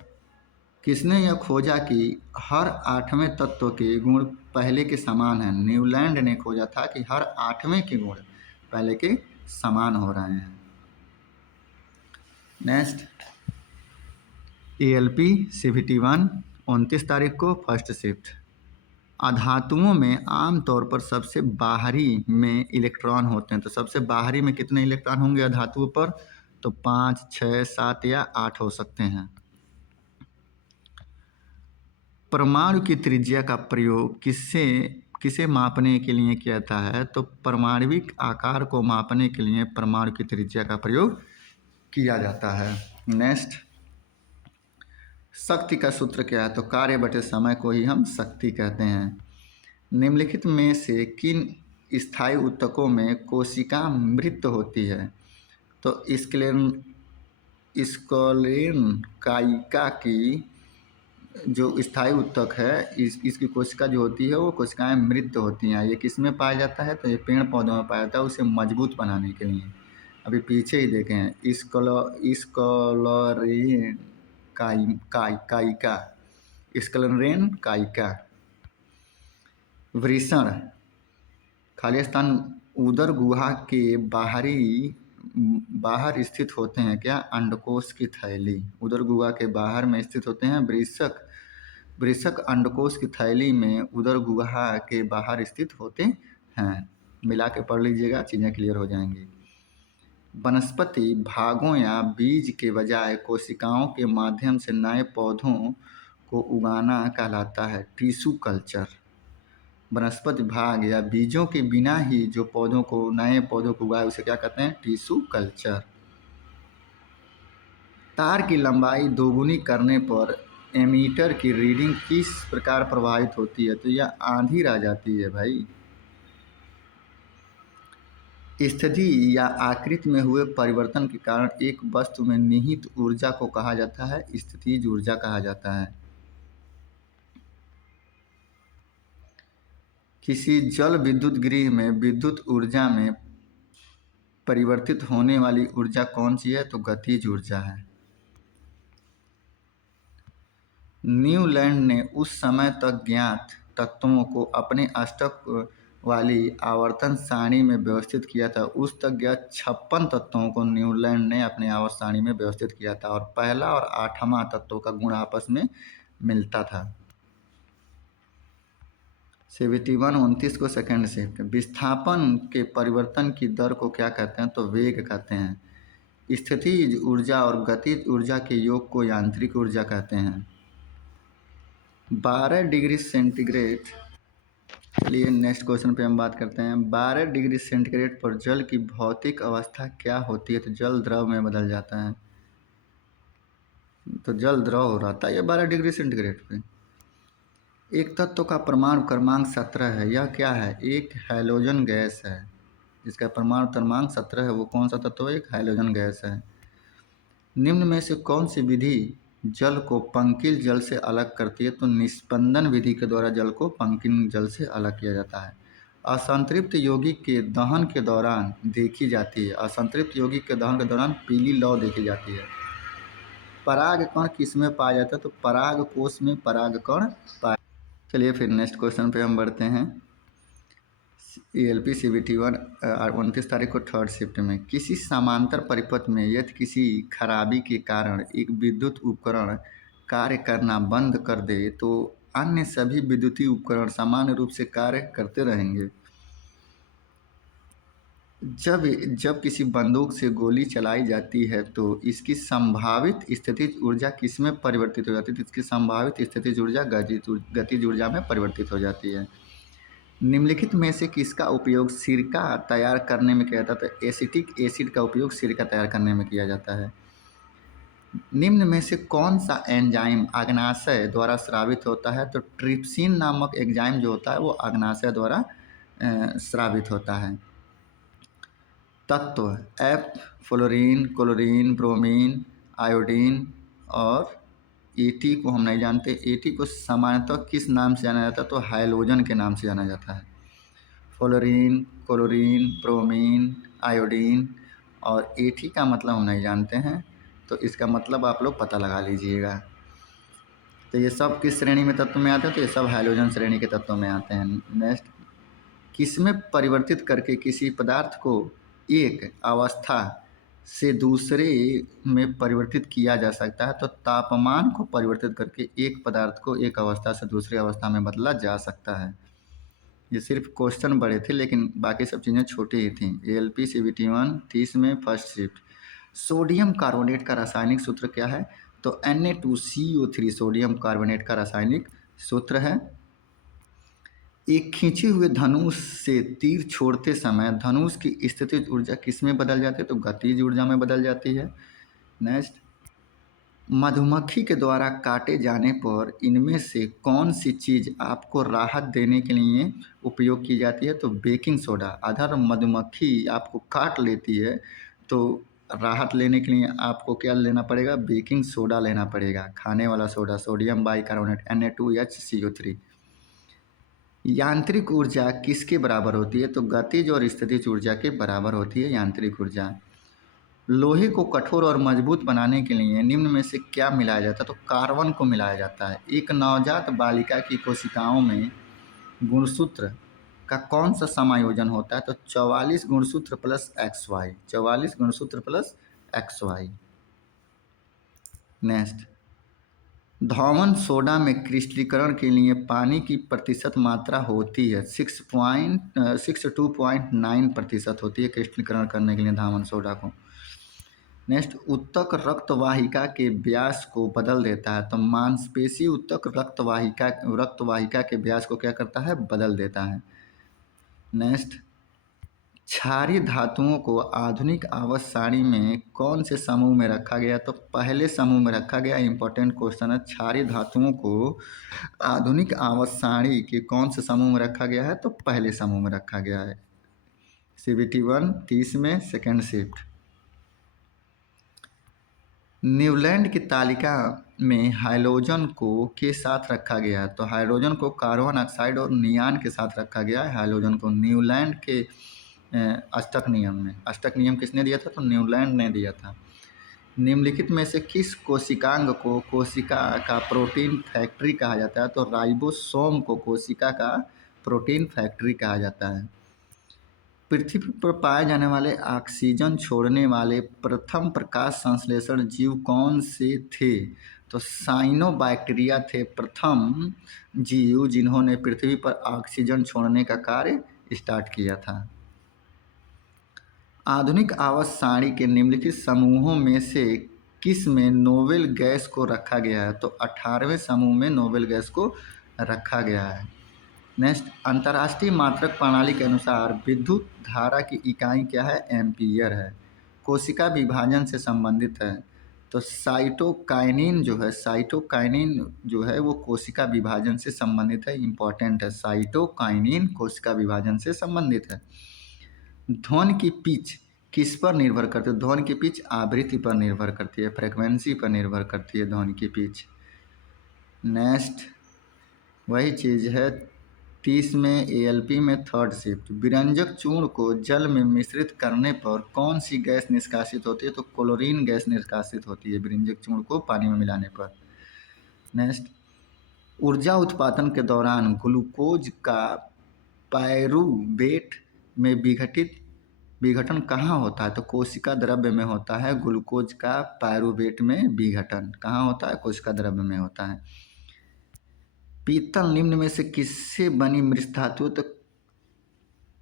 किसने यह खोजा कि हर 8वें तत्व के गुण पहले के समान हैं? न्यूलैंड ने खोजा था कि हर 8वें के गुण पहले के समान हो रहे हैं। नेक्स्ट, ALP CVT1 29 तारीख को फर्स्ट शिफ्ट। अधातुओं में आमतौर पर सबसे बाहरी में इलेक्ट्रॉन होते हैं। तो सबसे बाहरी में कितने इलेक्ट्रॉन होंगे अधातुओं पर? तो 5, 6, 7 या 8 हो सकते हैं। परमाणु की त्रिज्या का प्रयोग किसे मापने के लिए किया जाता है? तो परमाणविक आकार को मापने के लिए परमाणु की त्रिज्या का प्रयोग किया जाता है। नेक्स्ट, शक्ति का सूत्र क्या है? तो कार्य बटे समय को ही हम शक्ति कहते हैं। निम्नलिखित में से किन स्थायी ऊतकों में कोशिका मृत होती है? तो स्क्लेरन कायिका की जो स्थायी ऊतक है इसकी कोशिका जो होती है वो कोशिकाएं मृत होती हैं। ये किस में पाया जाता है? तो ये पेड़ पौधों में पाया जाता है उसे मजबूत बनाने के लिए। अभी पीछे ही देखें, स्क्लेरेन कायिका, स्क्लेरेन कायिका। वृषण, खाली स्थान उदर गुहा के बाहर स्थित होते हैं क्या? अंडकोश की थैली। उदर गुहा के बाहर में स्थित होते हैं वृषक। वृषक अंडकोश की थैली में उदर गुहा के बाहर स्थित होते हैं। मिला के पढ़ लीजिएगा, चीज़ें क्लियर हो जाएंगी। वनस्पति भागों या बीज के बजाय कोशिकाओं के माध्यम से नए पौधों को उगाना कहलाता है टिश्यू कल्चर। वनस्पति भाग या बीजों के बिना ही जो नए पौधों को उगाए उसे क्या कहते हैं? Tissue culture. तार की लंबाई दोगुनी करने पर एमीटर की रीडिंग किस प्रकार प्रभावित होती है? तो यह आंधी आ जाती है भाई। स्थिति या आकृति में हुए परिवर्तन के कारण एक वस्तु में निहित ऊर्जा को कहा जाता है स्थितिज ऊर्जा कहा जाता है। किसी जल विद्युत गृह में विद्युत ऊर्जा में परिवर्तित होने वाली ऊर्जा कौन सी है? तो गतिज ऊर्जा है। न्यूलैंड ने उस समय तक ज्ञात तत्वों को अपने अष्टक वाली आवर्तन सारणी में व्यवस्थित किया था। उस तक ज्ञात 56 तत्वों को न्यूलैंड ने अपने आवर्त सारणी में व्यवस्थित किया था और पहला और आठवां तत्वों का गुण आपस में मिलता था। 71 29 को सेकेंड शिफ्ट। विस्थापन के परिवर्तन की दर को क्या कहते हैं? तो वेग कहते हैं। स्थितिज ऊर्जा और गतिज ऊर्जा के योग को यांत्रिक ऊर्जा कहते हैं। 12 डिग्री सेंटीग्रेड। चलिए नेक्स्ट क्वेश्चन पे हम बात करते हैं। 12 डिग्री सेंटीग्रेड पर जल की भौतिक अवस्था क्या होती है? तो जल द्रव में बदल जाता है। तो जल द्रव हो रहा था यह 12 डिग्री सेंटीग्रेड पे। एक तत्व का परमाणु क्रमांक 17 है। यह क्या है? एक हैलोजन गैस है जिसका परमाणु क्रमांक 17 है। वो कौन सा तत्व है? एक हैलोजन गैस है। निम्न में से कौन सी विधि जल को पंकिल जल से अलग करती है? तो निस्पंदन विधि के द्वारा जल को पंकिल जल से अलग किया जाता है। असंतृप्त यौगिक के दहन के दौरान देखी जाती है। असंतृप्त यौगिक के दहन के दौरान पीली लौ देखी जाती है। पराग कण किस में पाया जाता है? तो पराग कोश में पराग कण पाया। चलिए फिर नेक्स्ट क्वेश्चन पे हम बढ़ते हैं। ELP CBT 1 29 तारीख को थर्ड शिफ्ट में किसी समांतर परिपथ में यदि किसी खराबी के कारण एक विद्युत उपकरण कार्य करना बंद कर दे तो अन्य सभी विद्युतीय उपकरण सामान्य रूप से कार्य करते रहेंगे। जब किसी बंदूक से गोली चलाई जाती है तो इसकी संभावित स्थितिज ऊर्जा किस में परिवर्तित हो जाती है? तो इसकी संभावित स्थितिज ऊर्जा गतिज ऊर्जा में परिवर्तित हो जाती है। निम्नलिखित में से किसका उपयोग सिरका तैयार करने में किया जाता है? तो एसिटिक एसिड का उपयोग सिरका तैयार करने में किया जाता है। निम्न में से कौन सा एंजाइम अग्नाशय द्वारा स्रावित होता है? तो ट्रिप्सिन नामक एंजाइम जो होता है वो अग्नाशय द्वारा स्रावित होता है। तत्व F fluorine, chlorine, bromine, iodine और AT को हम नहीं जानते। AT को सामान्यतः किस नाम से जाना जाता है? तो हैलोजन के नाम से जाना जाता है। फ्लोरीन, क्लोरीन, ब्रोमीन, आयोडीन और AT का मतलब हम नहीं जानते हैं, तो इसका मतलब आप लोग पता लगा लीजिएगा। तो ये सब किस श्रेणी में तत्व में आते हैं? तो ये सब हैलोजन श्रेणी के तत्वों में आते हैं। नेक्स्ट, किसमें परिवर्तित करके किसी पदार्थ को एक अवस्था से दूसरे में परिवर्तित किया जा सकता है? तो तापमान को परिवर्तित करके एक पदार्थ को एक अवस्था से दूसरी अवस्था में बदला जा सकता है। ये सिर्फ क्वेश्चन बड़े थे लेकिन बाकी सब चीज़ें छोटी ही थी। ELP CBT 1 30 में फर्स्ट शिफ्ट। सोडियम कार्बोनेट का रासायनिक सूत्र क्या है? तो Na2CO3 सोडियम कार्बोनेट का रासायनिक सूत्र है। एक खींचे हुए धनुष से तीर छोड़ते समय धनुष की स्थितिज ऊर्जा किस में बदल जाती है? तो गतिज ऊर्जा में बदल जाती है। नेक्स्ट, मधुमक्खी के द्वारा काटे जाने पर इनमें से कौन सी चीज़ आपको राहत देने के लिए उपयोग की जाती है? तो बेकिंग सोडा। अगर मधुमक्खी आपको काट लेती है तो राहत लेने के लिए आपको क्या लेना पड़ेगा? बेकिंग सोडा लेना पड़ेगा, खाने वाला सोडा, सोडियम बाइकार्बोनेट Na2HCO3। यांत्रिक ऊर्जा किसके बराबर होती है? तो गतिज और स्थितिज ऊर्जा के बराबर होती है यांत्रिक ऊर्जा। लोहे को कठोर और मजबूत बनाने के लिए निम्न में से क्या मिलाया जाता है? तो कार्बन को मिलाया जाता है। एक नवजात बालिका की कोशिकाओं में गुणसूत्र का कौन सा समायोजन होता है? तो 44 गुणसूत्र प्लस एक्स वाई, 44 गुणसूत्र प्लस एक्स वाई। नेक्स्ट, धौवन सोडा में क्रिस्टलीकरण के लिए पानी की प्रतिशत मात्रा होती है 62.9% होती है क्रिस्टलीकरण करने के लिए धावन सोडा को। नेक्स्ट, उत्तक रक्तवाहिका के व्यास को बदल देता है, तो मांसपेशी उत्तक रक्तवाहिका के व्यास को क्या करता है? बदल देता है। नेक्स्ट, क्षारीय धातुओं को आधुनिक आवर्त सारणी में कौन से समूह में रखा गया? तो पहले समूह में रखा गया। इंपॉर्टेंट क्वेश्चन है, क्षारीय धातुओं को आधुनिक आवर्त सारणी के कौन से समूह में रखा गया है? तो पहले समूह में रखा गया है। CBT1 30 में सेकेंड शिफ्ट। न्यूलैंड की तालिका में हाइड्रोजन को के साथ रखा गया है, तो हाइड्रोजन को कार्बन ऑक्साइड और नियान के साथ रखा गया है। हाइड्रोजन को न्यूलैंड के अष्टक नियम में, अष्टक नियम किसने दिया था? तो न्यूलैंड ने दिया था। निम्नलिखित में से किस कोशिकांग को कोशिका का प्रोटीन फैक्ट्री कहा जाता है? तो राइबोसोम को कोशिका का प्रोटीन फैक्ट्री कहा जाता है। पृथ्वी पर पाए जाने वाले ऑक्सीजन छोड़ने वाले प्रथम प्रकाश संश्लेषण जीव कौन से थे? तो साइनोबैक्टीरिया थे प्रथम जीव जिन्होंने पृथ्वी पर ऑक्सीजन छोड़ने का कार्य स्टार्ट किया था। आधुनिक आवर्त सारणी के निम्नलिखित समूहों में से किस में नोबेल गैस को रखा गया है? तो 18वें समूह में नोबेल गैस को रखा गया है। नेक्स्ट, अंतर्राष्ट्रीय मात्रक प्रणाली के अनुसार विद्युत धारा की इकाई क्या है? एम्पीयर है। कोशिका विभाजन से संबंधित है, तो साइटोकाइनिन जो है वो कोशिका विभाजन से संबंधित है। इंपॉर्टेंट है, साइटोकाइनिन कोशिका विभाजन से संबंधित है। ध्वनि की पिच किस पर निर्भर करती है? ध्वनि की पिच आवृत्ति पर निर्भर करती है, फ्रीक्वेंसी पर निर्भर करती है ध्वनि की पिच। नेक्स्ट, वही चीज़ है 30 में ALP में थर्ड शिफ्ट। विरंजक चूर्ण को जल में मिश्रित करने पर कौन सी गैस निष्कासित होती है? तो क्लोरीन गैस निष्कासित होती है विरंजक चूर्ण को पानी में मिलाने पर। नेक्स्ट, ऊर्जा उत्पादन के दौरान ग्लूकोज का पायरूवेट में विघटन कहाँ होता है? तो कोशिका द्रव्य में होता है। ग्लूकोज का पायरूवेट में विघटन कहाँ होता है? कोशिका द्रव्य में होता है। पीतल निम्न में से किससे बनी मृत धातु? तो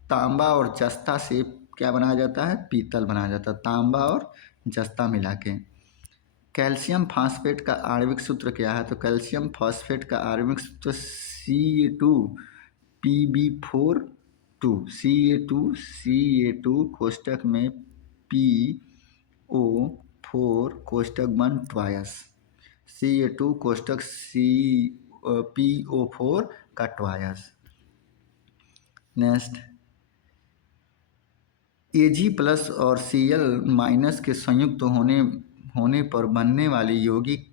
तांबा और जस्ता से क्या बनाया जाता है? पीतल बनाया जाता है, तांबा और जस्ता मिला के। कैल्शियम फास्फेट का आणविक सूत्र क्या है? तो कैल्शियम फास्फेट का आणविक सूत्र Ca2PB4 Ca2 कोष्टक में PO4 कोष्टक बंद ट्वायस, Ca2 कोष्टक PO4 का ट्वायस। नेक्स्ट, Ag+ और Cl- के संयुक्त होने पर बनने वाली यौगिक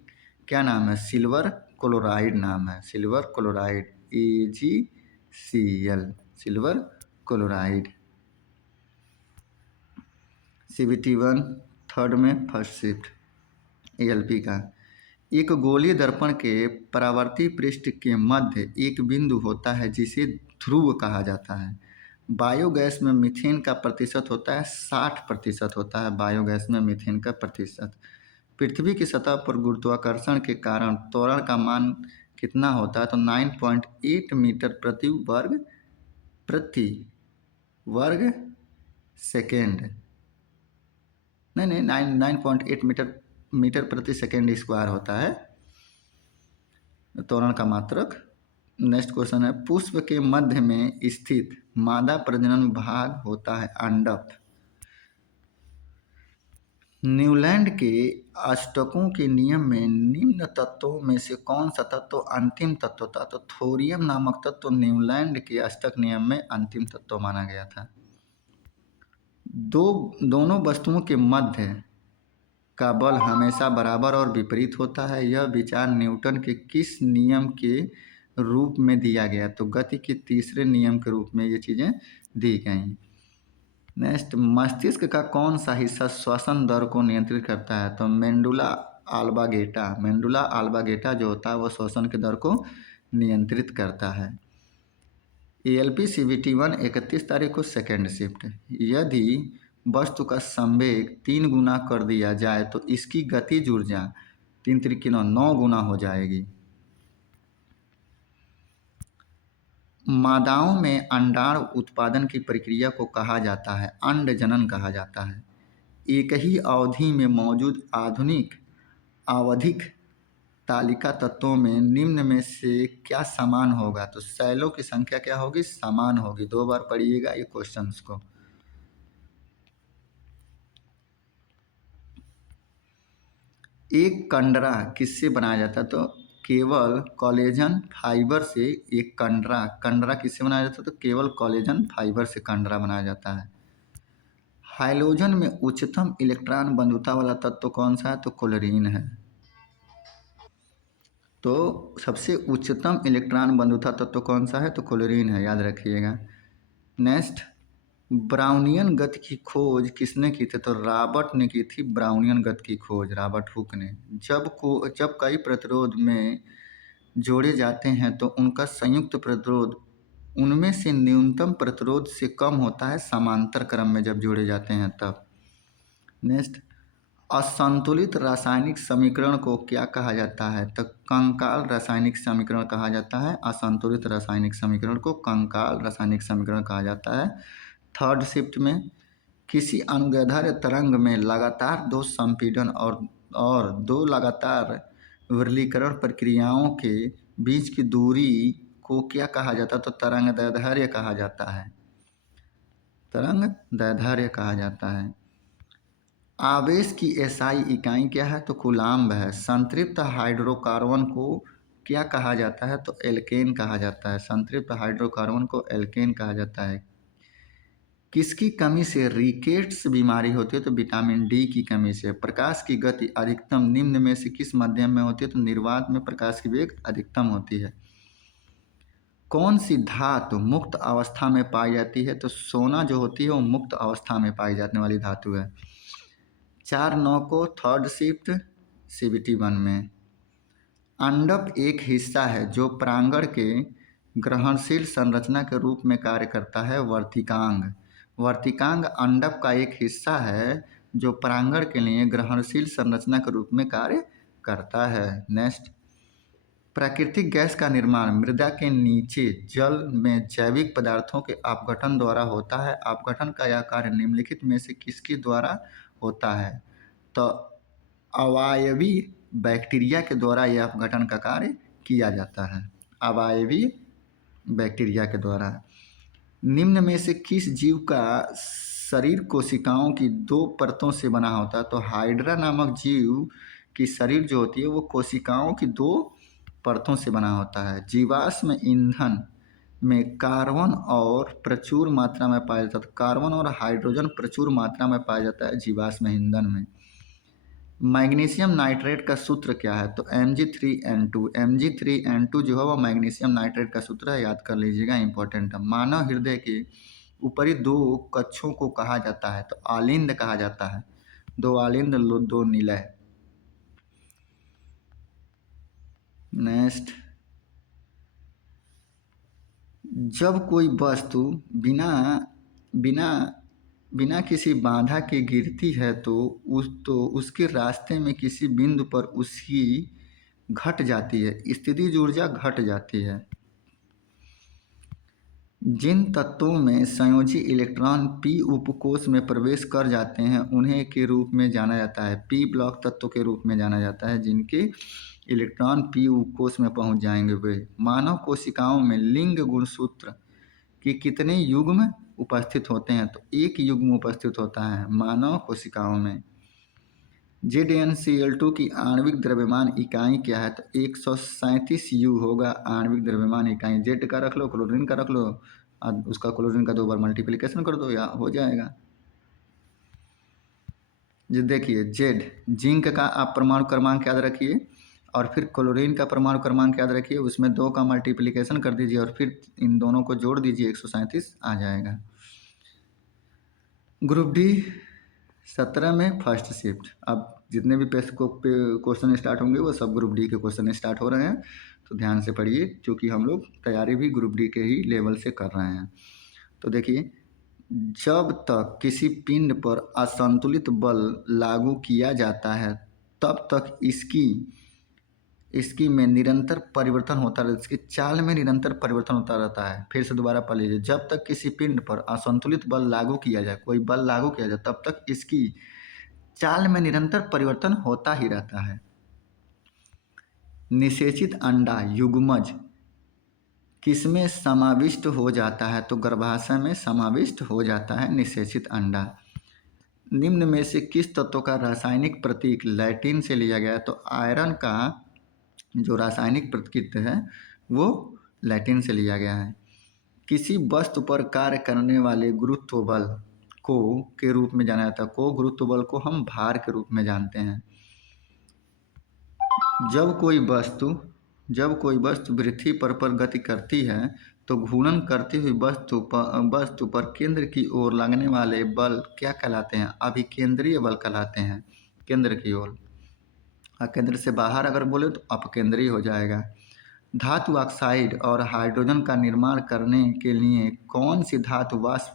क्या नाम है? सिल्वर क्लोराइड नाम है, silver chloride, AgCl, silver chloride. CBT1 third में फर्स्ट शिफ्ट ALP का। एक गोलीय दर्पण के परावर्ती पृष्ठ के मध्य एक बिंदु होता है जिसे ध्रुव कहा जाता है। बायोगैस में मीथेन का प्रतिशत होता है 60% होता है बायोगैस में मीथेन का प्रतिशत। पृथ्वी की सतह पर गुरुत्वाकर्षण के कारण त्वरण का मान कितना होता है? तो 9.8 मीटर प्रति वर्ग सेकेंड, नहीं 9.8 मीटर प्रति सेकेंड स्क्वायर होता है त्वरण का मात्रक। नेक्स्ट क्वेश्चन है, पुष्प के मध्य में स्थित मादा प्रजनन भाग होता है अंडक। न्यूलैंड के अष्टकों के नियम में निम्न तत्वों में से कौन सा तत्व अंतिम तत्व था? तो थोरियम नामक तत्व न्यूलैंड के अष्टक नियम में अंतिम तत्व माना गया था। दोनों वस्तुओं के मध्य का बल हमेशा बराबर और विपरीत होता है। यह विचार न्यूटन के किस नियम के रूप में दिया गया? तो गति के तीसरे नियम के रूप में ये चीज़ें दी गई। नेक्स्ट, मस्तिष्क का कौन सा हिस्सा श्वसन दर को नियंत्रित करता है? तो मेंडुला आल्बागेटा जो होता है वो श्वसन के दर को नियंत्रित करता है। ALP CVT1 31 तारीख को सेकेंड शिफ्ट। यदि वस्तु का संवेग 3 गुना कर दिया जाए तो इसकी गतिज ऊर्जा 3 त्रिक 9 गुना हो जाएगी। मादाओं में अंडाणु उत्पादन की प्रक्रिया को कहा जाता है अंड जनन कहा जाता है। एक ही अवधि में मौजूद आधुनिक आवधिक तालिका तत्वों में निम्न में से क्या समान होगा? तो शैलों की संख्या क्या होगी? समान होगी। 2 बार पढ़िएगा ये क्वेश्चंस को। एक कंडरा किससे बनाया जाता है? तो केवल कोलेजन फाइबर से एक कंडरा किससे बनाया जाता है? तो केवल कोलेजन फाइबर से कंडरा बनाया जाता है। हाइड्रोजन में उच्चतम इलेक्ट्रॉन बंधुता वाला तत्व कौन सा है? तो क्लोरीन है। तो सबसे उच्चतम इलेक्ट्रॉन बंधुता तत्व कौन सा है? तो क्लोरीन है, याद रखिएगा। नेक्स्ट, ब्राउनियन गति की खोज किसने की थी? तो रॉबर्ट ने की थी ब्राउनियन गति की खोज, रॉबर्ट हुक ने। जब कई प्रतिरोध में जोड़े जाते हैं तो उनका संयुक्त प्रतिरोध उनमें से न्यूनतम प्रतिरोध से कम होता है समांतर क्रम में जब जोड़े जाते हैं तब। नेक्स्ट, असंतुलित रासायनिक समीकरण को क्या कहा जाता है? तो कंकाल रासायनिक समीकरण कहा जाता है। असंतुलित रासायनिक समीकरण को कंकाल रासायनिक समीकरण कहा जाता है। थर्ड शिफ्ट में किसी अनुदैर्ध्य तरंग में लगातार 2 संपीड़न और 2 लगातार विरलीकरण प्रक्रियाओं के बीच की दूरी को क्या कहा जाता है? तो तरंग दैर्ध्य कहा जाता है। तरंग दैर्ध्य कहा जाता है। आवेश की एसआई इकाई क्या है? तो कूलाम्ब है। संतृप्त हाइड्रोकार्बन को क्या कहा जाता है? तो एल्केन कहा जाता है। संतृप्त हाइड्रोकार्बन को एल्केन कहा जाता है। किसकी कमी से रिकेट्स बीमारी होती है? तो विटामिन डी की कमी से। प्रकाश की गति अधिकतम निम्न में से किस माध्यम में होती है? तो निर्वात में प्रकाश की वेग अधिकतम होती है। कौन सी धातु मुक्त अवस्था में पाई जाती है? तो सोना जो होती है वो मुक्त अवस्था में पाई जाने वाली धातु है। 4/9 को थर्ड शिफ्ट CVT1 में। अंडप एक हिस्सा है जो प्रांगण के ग्रहणशील संरचना के रूप में कार्य करता है। वर्तिकांग। वर्तिकांग अंडप का एक हिस्सा है जो प्रांगण के लिए ग्रहणशील संरचना के रूप में कार्य करता है। नेक्स्ट, प्राकृतिक गैस का निर्माण मृदा के नीचे जल में जैविक पदार्थों के अपघटन द्वारा होता है। अपघटन का यह कार्य निम्नलिखित में से किसके द्वारा होता है? तो अवायवी बैक्टीरिया के द्वारा यह अपघटन का कार्य किया जाता है। अवायवी बैक्टीरिया के द्वारा। निम्न में से किस जीव का शरीर कोशिकाओं की 2 परतों से बना होता है? तो हाइड्रा नामक जीव की शरीर जो होती है वो कोशिकाओं की 2 परतों से बना होता है। जीवाश्म ईंधन में कार्बन और प्रचुर मात्रा में पाया जाता है। कार्बन और हाइड्रोजन प्रचुर मात्रा में पाया जाता है जीवाश्म ईंधन में। मैग्नीशियम नाइट्रेट का सूत्र क्या है? तो Mg3N2। Mg3N2 जो है वो मैग्नीशियम नाइट्रेट का सूत्र है, याद कर लीजिएगा, इंपॉर्टेंट है। मानव हृदय के ऊपरी 2 कक्षों को कहा जाता है? तो आलिंद कहा जाता है। 2 आलिंद 2 निलय। नेक्स्ट, जब कोई वस्तु बिना बिना बिना किसी बाधा के गिरती है तो उसके रास्ते में किसी बिंदु पर उसकी घट जाती है, स्थितिज ऊर्जा घट जाती है। जिन तत्वों में संयोजी इलेक्ट्रॉन p उपकोष में प्रवेश कर जाते हैं उन्हें के रूप में जाना जाता है, p ब्लॉक तत्व के रूप में जाना जाता है। जिनके इलेक्ट्रॉन p उपकोष में पहुंच जाएंगे वे। मानव कोशिकाओं में लिंग गुणसूत्र के कितने युग्म उपस्थित होते हैं? तो 1 युग्म उपस्थित होता है मानव कोशिकाओं में। ZnCl2 की आणविक द्रव्यमान इकाई क्या है? तो 137 U होगा आणविक द्रव्यमान इकाई। Z का रख लो, क्लोरीन का रख लो, और उसका क्लोरीन का 2 बार मल्टीप्लिकेशन कर दो, या हो जाएगा। जो देखिए Z, जिंक का आप परमाणु क्रमांक याद रखिए और फिर क्लोरीन का परमाणु क्रमांक याद रखिए, उसमें 2 का मल्टीप्लिकेशन कर दीजिए और फिर इन दोनों को जोड़ दीजिए, 137 आ जाएगा। ग्रुप डी 17 में फर्स्ट शिफ्ट। अब जितने भी क्वेश्चन स्टार्ट होंगे वो सब ग्रुप डी के क्वेश्चन स्टार्ट हो रहे हैं, तो ध्यान से पढ़िए, क्योंकि हम लोग तैयारी भी ग्रुप डी के ही लेवल से कर रहे हैं। तो देखिए, जब तक किसी पिंड पर असंतुलित बल लागू किया जाता है तब तक इसकी इसकी में निरंतर परिवर्तन होता रहता है, इसकी चाल में निरंतर परिवर्तन होता रहता है। फिर से दोबारा पढ़ लीजिए, जब तक किसी पिंड पर असंतुलित बल लागू किया जाए, कोई बल लागू किया जाए, तब तक इसकी चाल में निरंतर परिवर्तन होता ही रहता है। निषेचित अंडा युग्मज किसमें समाविष्ट हो जाता है? तो गर्भाशय में समाविष्ट हो जाता है निषेचित अंडा। निम्न में से किस तत्व का रासायनिक प्रतीक लैटिन से लिया गया है? तो आयरन का जो रासायनिक प्रतीक है वो लैटिन से लिया गया है। किसी वस्तु पर कार्य करने वाले गुरुत्व बल को के रूप में जाना जाता है। को गुरुत्व बल को हम भार के रूप में जानते हैं। जब कोई वस्तु पृथ्वी पर गति करती है तो घूर्णन करती हुई वस्तु पर केंद्र की ओर लगने वाले बल क्या कहलाते हैं? अभिकेंद्रीय बल कहलाते हैं। केंद्र की ओर, केंद्र से बाहर अगर बोले तो अपकेंद्रीय हो जाएगा। धातु ऑक्साइड और हाइड्रोजन का निर्माण करने के लिए कौन सी धातु वाष्प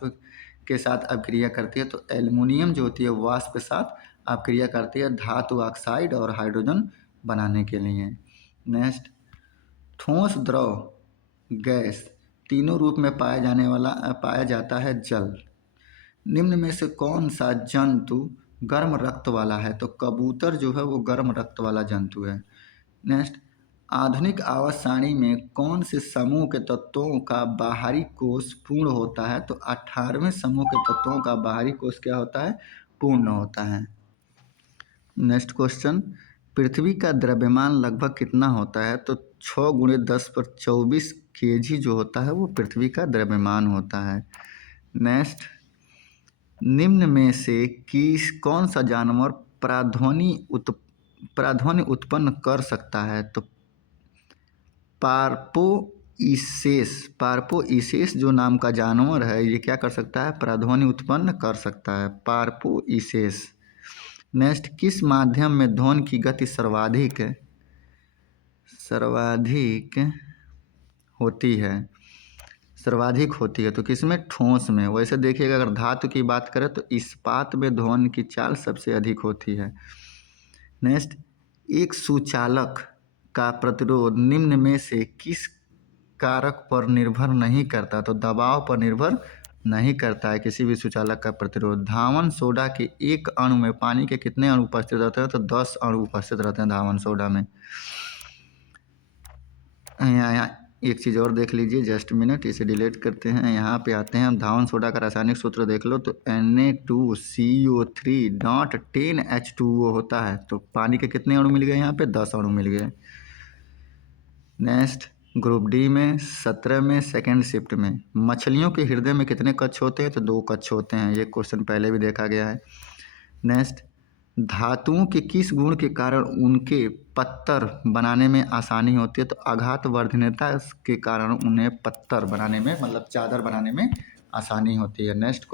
के साथ अभिक्रिया करती है? तो एल्युमिनियम जो होती है वाष्प के साथ अभिक्रिया करती है धातु ऑक्साइड और हाइड्रोजन बनाने के लिए। नेक्स्ट, ठोस, द्रव, गैस तीनों रूप में पाया जाता है जल। निम्न में से कौन सा जंतु गर्म रक्त वाला है? तो कबूतर जो है वो गर्म रक्त वाला जंतु है। नेक्स्ट, आधुनिक आवर्त सारणी में कौन से समूह के तत्वों का बाहरी कोश पूर्ण होता है? तो 18वें समूह के तत्वों का बाहरी कोश क्या होता है? पूर्ण होता है। नेक्स्ट क्वेश्चन, पृथ्वी का द्रव्यमान लगभग कितना होता है? तो 6 × 10⁻24 kg जो होता है वो पृथ्वी का द्रव्यमान होता है। नेक्स्ट, निम्न में से कौन सा जानवर पराध्वनि उत्पन्न कर सकता है? तो पार्पोइसेस जो नाम का जानवर है ये क्या कर सकता है? पराध्वनि उत्पन्न कर सकता है, पार्पोइसेस। नेक्स्ट, किस माध्यम में ध्वनि की गति सर्वाधिक होती है? तो किसमें? ठोस में। वैसे देखिएगा, अगर धातु की बात करें तो इस्पात में ध्वनि की चाल सबसे अधिक होती है। नेक्स्ट, एक सुचालक का प्रतिरोध निम्न में से किस कारक पर निर्भर नहीं करता? तो दबाव पर निर्भर नहीं करता है किसी भी सुचालक का प्रतिरोध। धावन सोडा के एक अणु में पानी के कितने अणु उपस्थित रहते हैं? तो 10 अणु उपस्थित रहते हैं धावन सोडा में। यहाँ एक चीज़ और देख लीजिए, जस्ट मिनट, इसे डिलीट करते हैं। यहाँ पे आते हैं हम, धावन सोडा का रासायनिक सूत्र देख लो तो Na2CO3.10H2O होता है। तो पानी के कितने अणु मिल गए? यहाँ पे 10 अणु मिल गए। नेक्स्ट, ग्रुप डी में 17 में सेकेंड शिफ्ट में मछलियों के हृदय में कितने कक्ष होते हैं? तो 2 कक्ष होते हैं। ये क्वेश्चन पहले भी देखा गया है। नेक्स्ट, धातुओं के किस गुण के कारण उनके पत्तर बनाने में आसानी होती है? तो आघात वर्धनीयता के कारण उन्हें पत्तर बनाने में, मतलब चादर बनाने में आसानी होती है। नेक्स्ट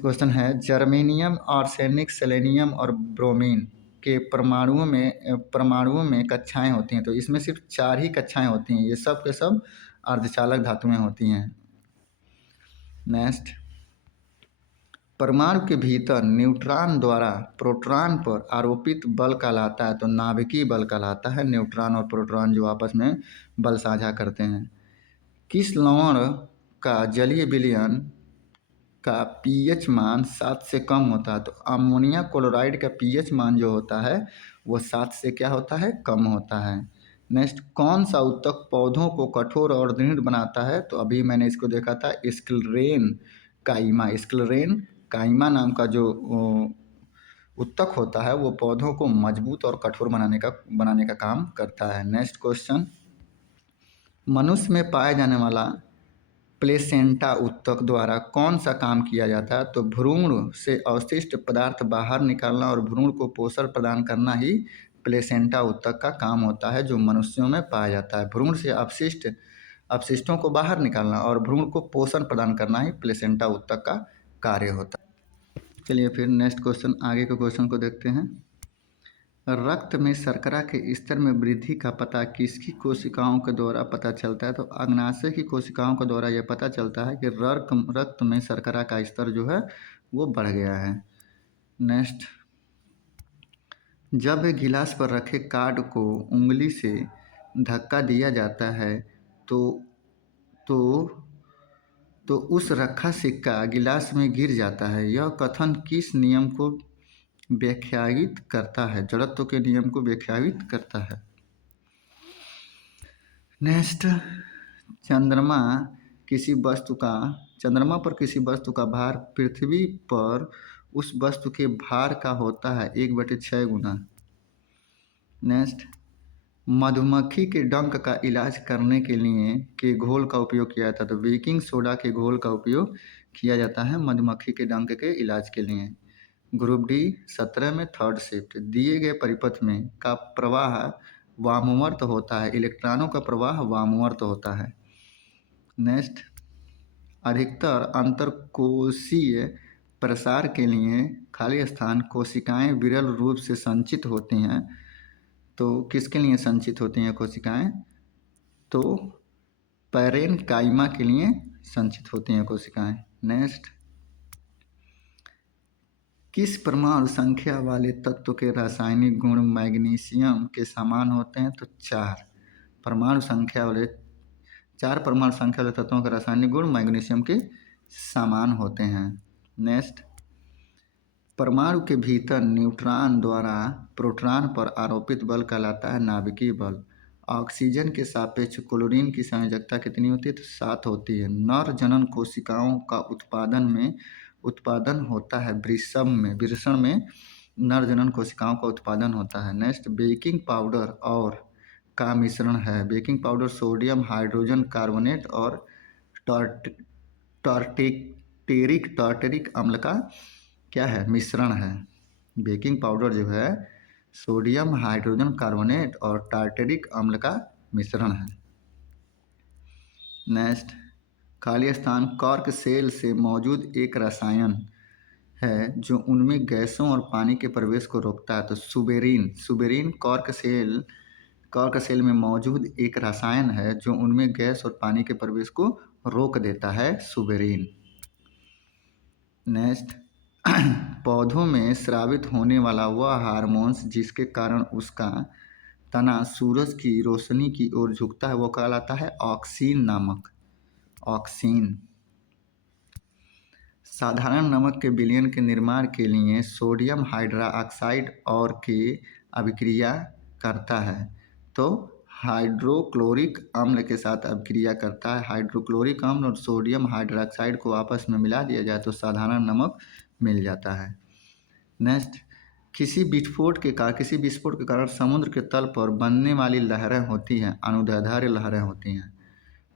क्वेश्चन है, जर्मेनियम, आर्सेनिक, सेलेनियम और ब्रोमीन के परमाणुओं में कक्षाएं होती हैं। तो इसमें सिर्फ 4 ही कक्षाएं होती हैं। ये सब के सब अर्धचालक धातुएं होती हैं। नेक्स्ट, परमाणु के भीतर न्यूट्रॉन द्वारा प्रोटॉन पर आरोपित बल कहलाता है। तो नाभिकीय बल कहलाता है, न्यूट्रॉन और प्रोटॉन जो आपस में बल साझा करते हैं। किस लवण का जलीय विलयन का पीएच मान 7 से कम होता है? तो अमोनिया क्लोराइड का पीएच मान जो होता है वो 7 से क्या होता है? कम होता है। नेक्स्ट, कौन सा उत्तक पौधों को कठोर और दृढ़ बनाता है? तो अभी मैंने इसको देखा था, स्क्लेरेन काइमा नाम का जो उत्तक होता है वो पौधों को मजबूत और कठोर बनाने का काम करता है। नेक्स्ट क्वेश्चन, मनुष्य में पाया जाने वाला प्लेसेंटा उत्तक द्वारा कौन सा काम किया जाता है? तो भ्रूण से अवशिष्ट पदार्थ बाहर निकालना और भ्रूण को पोषण प्रदान करना ही प्लेसेंटा उत्तक का काम होता है, जो मनुष्यों में पाया जाता है। भ्रूण से अपशिष्टों को बाहर निकालना और भ्रूण को पोषण प्रदान करना ही प्लेसेंटा उत्तक का कार्य होता है। चलिए फिर नेक्स्ट क्वेश्चन, आगे के क्वेश्चन को देखते हैं। रक्त में शर्करा के स्तर में वृद्धि का पता किसकी कोशिकाओं के द्वारा पता चलता है? तो अग्नाशय की कोशिकाओं के द्वारा यह पता चलता है कि रक्त में शर्करा का स्तर जो है वो बढ़ गया है। नेक्स्ट, जब एक गिलास पर रखे कार्ड को उंगली से धक्का दिया जाता है तो तो तो उस रखा सिक्का गिलास में गिर जाता है। यह कथन किस नियम को व्याख्यायित करता है? जड़त्व के नियम को व्याख्यायित करता है। नेक्स्ट, चंद्रमा चंद्रमा पर किसी वस्तु का भार पृथ्वी पर उस वस्तु के भार का होता है 1/6 गुना। नेक्स्ट, मधुमक्खी के डंक का इलाज करने के लिए के घोल का उपयोग किया जाता है? तो बेकिंग सोडा के घोल का उपयोग किया जाता है मधुमक्खी के डंक के इलाज के लिए। ग्रुप डी 17 में थर्ड शिफ्ट, दिए गए परिपथ में का प्रवाह वामवर्त होता है, इलेक्ट्रॉनों का प्रवाह वामवर्त होता है। नेक्स्ट, अधिकतर अंतरकोशीय प्रसार के लिए खाली स्थान कोशिकाएं विरल रूप से संचित होती हैं। तो किसके लिए संचित होती हैं कोशिकाएं? तो पैरेनकाइमा के लिए संचित होती हैं कोशिकाएं। नेक्स्ट, किस परमाणु संख्या वाले तत्व के रासायनिक गुण मैग्नीशियम के समान होते हैं? तो 4 परमाणु संख्या वाले तत्वों के रासायनिक गुण मैग्नीशियम के समान होते हैं। नेक्स्ट, परमाणु के भीतर न्यूट्रॉन द्वारा प्रोटॉन पर आरोपित बल कहलाता है नाभिकीय बल। ऑक्सीजन के सापेक्ष क्लोरीन की संयोजकता कितनी होती है? तो 7 होती है। नर जनन कोशिकाओं का उत्पादन होता है वृषण में नर जनन कोशिकाओं का उत्पादन होता है। नेक्स्ट, बेकिंग पाउडर और का मिश्रण है। Baking powder sodium hydrogen carbonate और टार्टेरिक अम्ल का क्या है? मिश्रण है। बेकिंग पाउडर जो है सोडियम हाइड्रोजन कार्बोनेट और टार्टेरिक अम्ल का मिश्रण है। नेक्स्ट, खाली स्थान कॉर्क सेल से मौजूद एक रसायन है जो उनमें गैसों और पानी के प्रवेश को रोकता है। तो सुबेरिन कॉर्क सेल में मौजूद एक रसायन है जो उनमें गैस और पानी के प्रवेश को रोक देता है, सुबेरिन। नेक्स्ट, पौधों में स्रावित होने वाला वह हार्मोन्स जिसके कारण उसका तना सूरज की रोशनी की ओर झुकता है वो कहलाता है ऑक्सीन। साधारण नमक के विलयन के निर्माण के लिए सोडियम हाइड्रोक्साइड और के अभिक्रिया करता है तो हाइड्रोक्लोरिक अम्ल के साथ अभिक्रिया करता है। हाइड्रोक्लोरिक अम्ल और सोडियम हाइड्रोक्साइड को आपस में मिला दिया जाए तो साधारण नमक मिल जाता है। नेक्स्ट, किसी विस्फोट के कारण समुद्र के तल पर बनने वाली लहरें होती हैं, अनुदैर्ध्य लहरें होती हैं।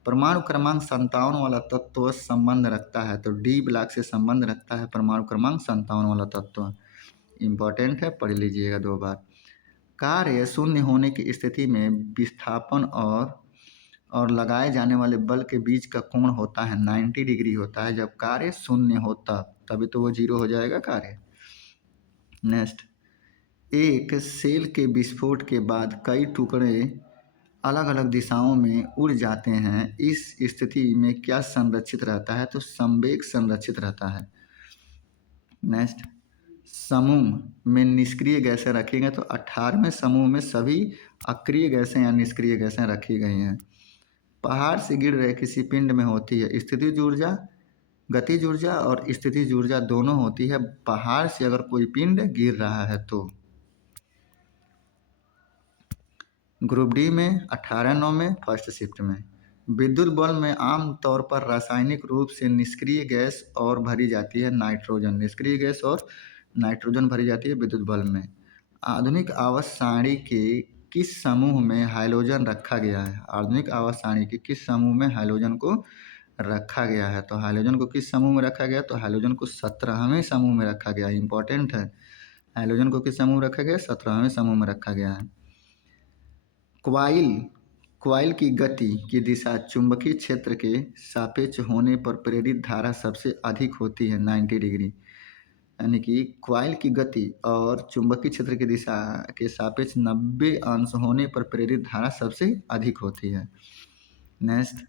परमाणु क्रमांक 57 वाला तत्व संबंध रखता है। तो डी ब्लॉक से संबंध रखता है परमाणु क्रमांक 57 वाला तत्व। इम्पॉर्टेंट है, पढ़ लीजिएगा 2 बार। कार्य शून्य होने की स्थिति में विस्थापन और लगाए जाने वाले बल के बीच का कोण होता है 90 डिग्री होता है। जब कार्य शून्य होता तभी तो वो 0 हो जाएगा कार्य। नेक्स्ट, एक सेल के विस्फोट के बाद कई टुकड़े अलग अलग दिशाओं में उड़ जाते हैं। इस स्थिति में क्या संरक्षित रहता है? तो संवेग संरक्षित रहता है। नेक्स्ट, समूह में निष्क्रिय गैसें रखी गई तो 18वें समूह में सभी अक्रिय गैसें या निष्क्रिय गैसें रखी गई हैं। पहाड़ से गिर रहे किसी पिंड में होती है स्थितिज ऊर्जा, गतिज ऊर्जा और स्थितिज ऊर्जा दोनों होती है पहाड़ से अगर कोई पिंड गिर रहा है तो। ग्रुप डी में 18/9 में फर्स्ट शिफ्ट में। विद्युत बल्ब में आम तौर पर रासायनिक रूप से निष्क्रिय गैस और भरी जाती है नाइट्रोजन। निष्क्रिय गैस और नाइट्रोजन भरी जाती है विद्युत बल्ब में। आधुनिक आवर्त सारणी के किस समूह में हाइड्रोजन रखा गया है? आधुनिक आवर्त सारणी के किस समूह में हाइड्रोजन को रखा गया है? तो हाइड्रोजन को किस समूह में रखा गया? तो हाइड्रोजन को 17वें समूह में रखा गया। इंपॉर्टेंट है, हाइड्रोजन को किस समूह में रखा गया? 17वें समूह में रखा गया है। क्वाइल की गति की दिशा चुंबकीय क्षेत्र के सापेक्ष होने पर प्रेरित धारा सबसे अधिक होती है 90 डिग्री। यानी कि कॉइल की गति और चुंबकीय क्षेत्र की दिशा के सापेक्ष 90 अंश होने पर प्रेरित धारा सबसे अधिक होती है। नेक्स्ट,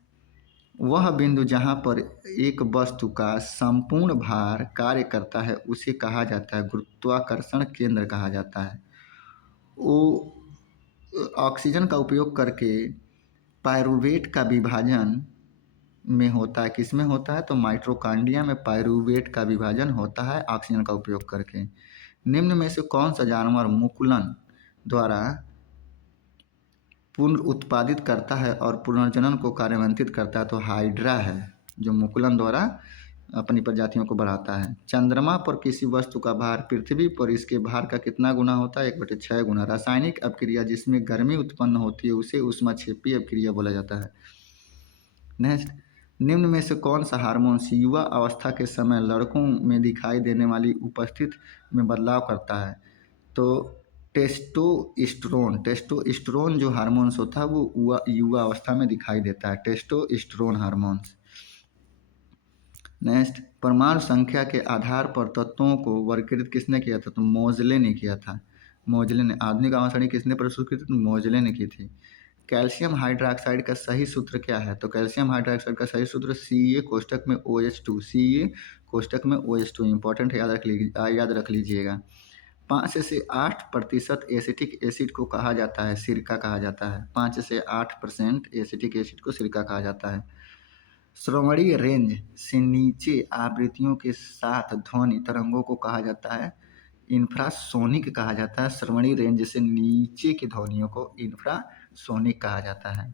वह बिंदु जहाँ पर एक वस्तु का संपूर्ण भार कार्य करता है उसे कहा जाता है गुरुत्वाकर्षण केंद्र कहा जाता है। वो ऑक्सीजन का उपयोग करके पायरुवेट का विभाजन में होता है, किस में होता है तो माइटोकॉन्ड्रिया में पायरुवेट का विभाजन होता है ऑक्सीजन का उपयोग करके। निम्न में से कौन सा जानवर मुकुलन द्वारा पुनरुत्पादित करता है और पुनर्जनन को कार्यान्वित करता है तो हाइड्रा है जो मुकुलन द्वारा अपनी प्रजातियों को बढ़ाता है। चंद्रमा पर किसी वस्तु का भार पृथ्वी पर इसके भार का कितना गुना होता है 1/6 गुना। रासायनिक अपक्रिया जिसमें गर्मी उत्पन्न होती है उसे ऊष्माक्षेपी अपक्रिया बोला जाता है। नेक्स्ट, निम्न में से कौन सा हार्मोन युवा अवस्था के समय लड़कों में दिखाई देने वाली उपस्थिति में बदलाव करता है तो टेस्टोस्टेरोन जो हार्मोन्स होता है वो युवा अवस्था में दिखाई देता है, टेस्टोस्टेरोन हार्मोन्स। नेक्स्ट, परमाणु संख्या के आधार पर तत्वों को वर्गीकृत किसने किया था तो मोजले ने किया था। मोजले ने आधुनिक आवर्त किसने प्रस्तुत की थी तो मोजले ने की थी। कैल्शियम हाइड्रोक्साइड का सही सूत्र क्या है तो कैल्शियम हाइड्रोक्साइड का सही सूत्र Ca कोष्टक में OH2, Ca कोष्टक में OH2 इंपॉर्टेंट है, याद रख लीजिएगा। 5 से 8% एसिटिक एसिड को कहा जाता है सिरका कहा जाता है। 5 से 8% एसिटिक एसिड को सिरका कहा जाता है। श्रवणीय रेंज से नीचे आवृत्तियों के साथ ध्वनि तरंगों को कहा जाता है इंफ्रासोनिक कहा जाता है। श्रवणीय रेंज से नीचे की ध्वनियों को इंफ्रासोनिक कहा जाता है।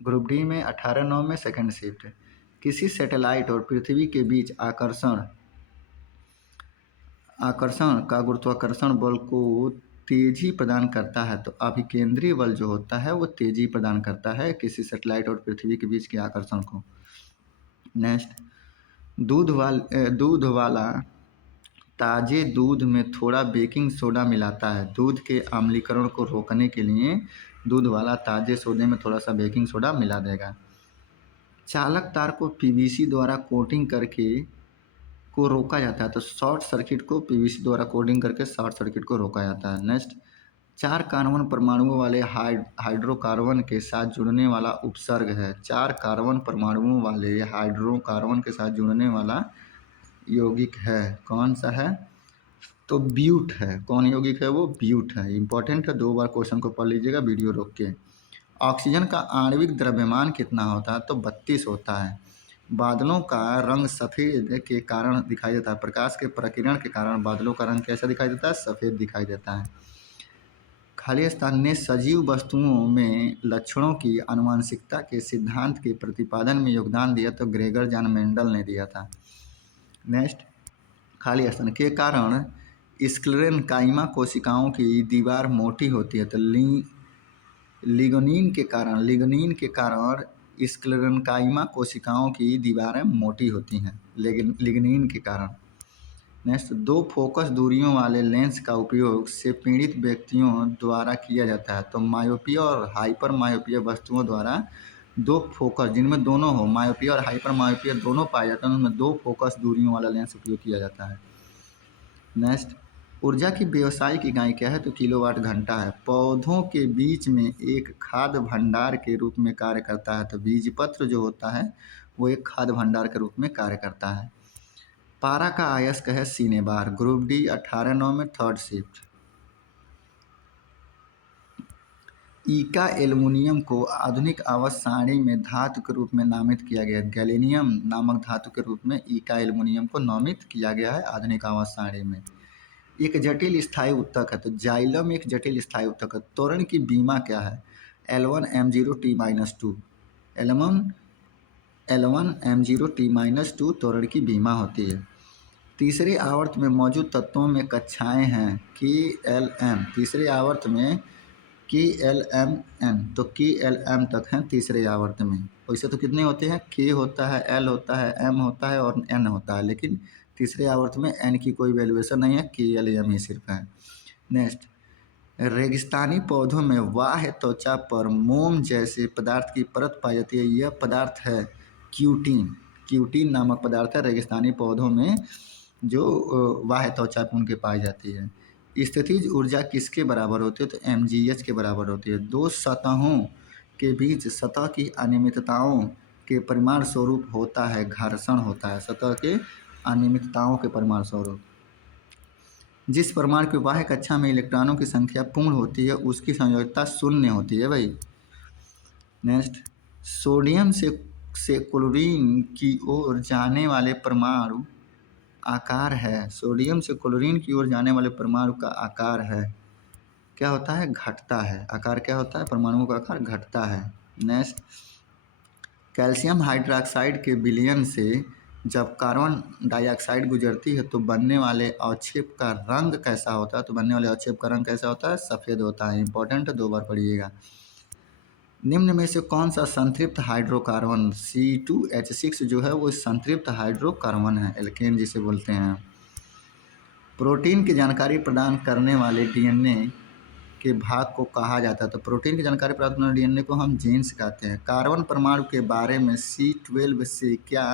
ग्रुप डी में 18/9 में सेकंड शिफ्ट। किसी सैटेलाइट और पृथ्वी के बीच आकर्षण का गुरुत्वाकर्षण बल को तेजी प्रदान करता है तो अभिकेंद्रीय बल जो होता है वो तेजी प्रदान करता है किसी सैटेलाइट और पृथ्वी के बीच के आकर्षण को। नेक्स्ट, दूध वाला ताजे दूध में थोड़ा बेकिंग सोडा मिलाता है दूध के अम्लीकरण को रोकने के लिए। दूध वाला ताजे सोडे में थोड़ा सा बेकिंग सोडा मिला देगा। चालक तार को पीवीसी द्वारा कोटिंग करके को रोका जाता है तो शॉर्ट सर्किट को पीवीसी द्वारा कोटिंग करके शॉर्ट सर्किट को रोका जाता है। नेक्स्ट, 4 कार्बन परमाणुओं वाले हाइड्रोकार्बन के साथ जुड़ने वाला उपसर्ग है। 4 कार्बन परमाणुओं वाले हाइड्रोकार्बन के साथ जुड़ने वाला यौगिक है, कौन सा है तो ब्यूट है। कौन यौगिक है वो ब्यूट है, इंपॉर्टेंट है, 2 बार क्वेश्चन को पढ़ लीजिएगा वीडियो रोक के। ऑक्सीजन का आणविक द्रव्यमान कितना होता है तो 32 होता है। बादलों का रंग सफ़ेद के कारण दिखाई देता है, प्रकाश के प्रकीर्णन के कारण बादलों का रंग कैसा दिखाई देता है सफ़ेद दिखाई देता है। खाली स्थान ने सजीव वस्तुओं में लक्षणों की आनुवंशिकता के सिद्धांत के प्रतिपादन में योगदान दिया तो ग्रेगर जॉन मेंडल ने दिया था। नेक्स्ट, खाली स्थान के कारण स्क्लेरेनकाइमा कोशिकाओं की दीवार मोटी होती है तो लिग्निन के कारण स्क्लेरेनकाइमा कोशिकाओं की दीवारें मोटी होती हैं लिग्निन के कारण। नेक्स्ट, 2 फोकस दूरियों वाले लेंस का उपयोग से पीड़ित व्यक्तियों द्वारा किया जाता है तो मायोपिया और हाइपर मायोपिया वस्तुओं द्वारा 2 फोकस जिनमें दोनों हो मायोपिया और हाइपर मायोपिया दोनों पाए जाते हैं उनमें 2 फोकस दूरियों वाला लेंस उपयोग किया जाता है। नेक्स्ट, ऊर्जा की व्यावसायिक इकाई क्या है तो किलोवाट घंटा है। पौधों के बीच में एक खाद्य भंडार के रूप में कार्य करता है तो बीजपत्र जो होता है वो एक खाद्य भंडार के रूप में कार्य करता है। पारा का अयस्क है सीने बार। ग्रुप डी 18/9 में थर्ड शिफ्ट। ईका एल्युमिनियम को आधुनिक आवर्त सारणी में धातु के रूप में नामित किया गया है। गैलेनियम नामक धातु के रूप में ईका एल्युमिनियम को नामित किया गया है आधुनिक आवर्त सारणी में। एक जटिल स्थायी उत्तक है तो जाइलम एक जटिल स्थायी उत्तक है। त्वरण की बीमा क्या है L1M0T-2। L1M0T-2 त्वरण की बीमा होती है। तीसरे आवर्त में मौजूद तत्वों में कक्षाएं हैं KLM। तीसरे आवर्त में KLMN तो KLM तक हैं तीसरे आवर्त में। वैसे तो कितने होते हैं K होता है, L होता है, M होता है और N होता है, लेकिन तीसरे आवर्त में N की कोई वैल्यूएशन नहीं है, KLM ही सिर्फ है। नेक्स्ट, रेगिस्तानी पौधों में बाह्य त्वचा पर मोम जैसे पदार्थ की परत पाई जाती है। यह पदार्थ है क्यूटीन नामक पदार्थ है रेगिस्तानी पौधों में जो बाह्य त्वचा पे उनके पाई जाती है। स्थितिज ऊर्जा किसके बराबर होती है? तो mgh के बराबर होती है। दो सतहों के बीच सतह की अनियमितताओं के परिमाण स्वरूप होता है घर्षण होता है। सतह के अनियमितताओं के परिमाण स्वरूप। जिस परमाणु की बाह्य कक्षा में इलेक्ट्रॉनों की संख्या पूर्ण होती है उसकी संयोजकता शून्य होती है भाई। नेक्स्ट, सोडियम से क्लोरीन की ओर जाने वाले परमाणु आकार है। सोडियम से क्लोरीन की ओर जाने वाले परमाणु का आकार है, क्या होता है? घटता है। आकार क्या होता है? परमाणुओं का आकार घटता है। नेक्स्ट, कैल्शियम हाइड्रोक्साइड के विलयन से जब कार्बन डाइऑक्साइड गुजरती है तो बनने वाले अवक्षेप का रंग कैसा होता है? तो बनने वाले अवक्षेप का रंग कैसा होता है? सफ़ेद होता है। इंपॉर्टेंट, 2 बार पढ़िएगा। निम्न में से कौन सा संतृप्त हाइड्रोकार्बन C2H6 जो है वो संतृप्त हाइड्रोकार्बन है, एल्केन जिसे बोलते हैं। प्रोटीन की जानकारी प्रदान करने वाले डीएनए के भाग को कहा जाता है। तो प्रोटीन की जानकारी प्राप्त करने वाले डीएनए को हम जीन्स कहते हैं। कार्बन परमाणु के बारे में C12 से क्या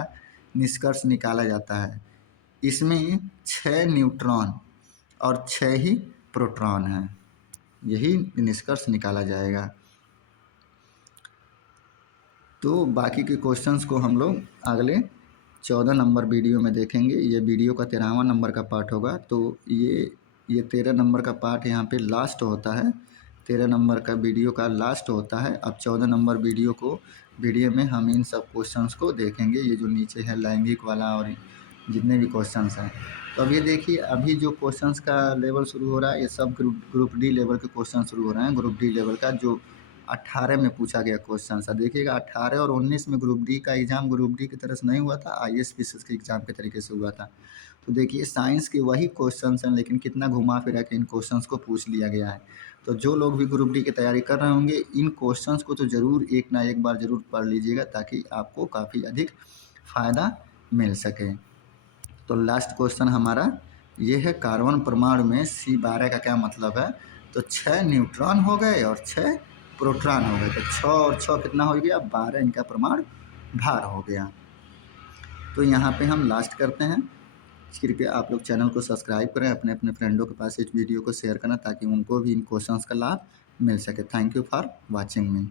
निष्कर्ष निकाला जाता है? इसमें 6 न्यूट्रॉन और 6 ही प्रोटॉन हैं, यही निष्कर्ष निकाला जाएगा। तो बाकी के क्वेश्चंस को हम लोग अगले 14 नंबर वीडियो में देखेंगे। ये वीडियो का 13वां नंबर का पार्ट होगा। तो ये 13 नंबर का पार्ट यहाँ पे लास्ट होता है, 13 नंबर का वीडियो का लास्ट होता है। अब 14 नंबर वीडियो में हम इन सब क्वेश्चंस को देखेंगे। ये जो नीचे है लैंगिक वाला और जितने भी क्वेश्चंस हैं। तो अब ये देखिए, अभी जो क्वेश्चंस का लेवल शुरू हो रहा है ये सब ग्रुप डी लेवल के क्वेश्चन शुरू हो रहे हैं। ग्रुप डी लेवल का जो 18 में पूछा गया क्वेश्चन था, देखिएगा 18 और 19 में ग्रुप डी का एग्जाम ग्रुप डी की तरह से नहीं हुआ था, IAS के एग्जाम के तरीके से हुआ था। तो देखिए साइंस के वही क्वेश्चन हैं लेकिन कितना घुमा फिरा के इन क्वेश्चंस को पूछ लिया गया है। तो जो लोग भी ग्रुप डी की तैयारी कर रहे होंगे इन क्वेश्चंस को तो ज़रूर एक ना एक बार ज़रूर पढ़ लीजिएगा ताकि आपको काफ़ी अधिक फ़ायदा मिल सके। तो लास्ट क्वेश्चन हमारा ये है, कार्बन परमाणु में C12 का क्या मतलब है? तो 6 न्यूट्रॉन हो गए और 6 प्रोटॉन हो गए। तो 6 और 6 कितना हो गया? 12 इनका परमाणु भार हो गया। तो यहाँ पे हम लास्ट करते हैं। कृपया आप लोग चैनल को सब्सक्राइब करें, अपने अपने फ्रेंडों के पास इस वीडियो को शेयर करना ताकि उनको भी इन क्वेश्चंस का लाभ मिल सके। Thank you for watching me.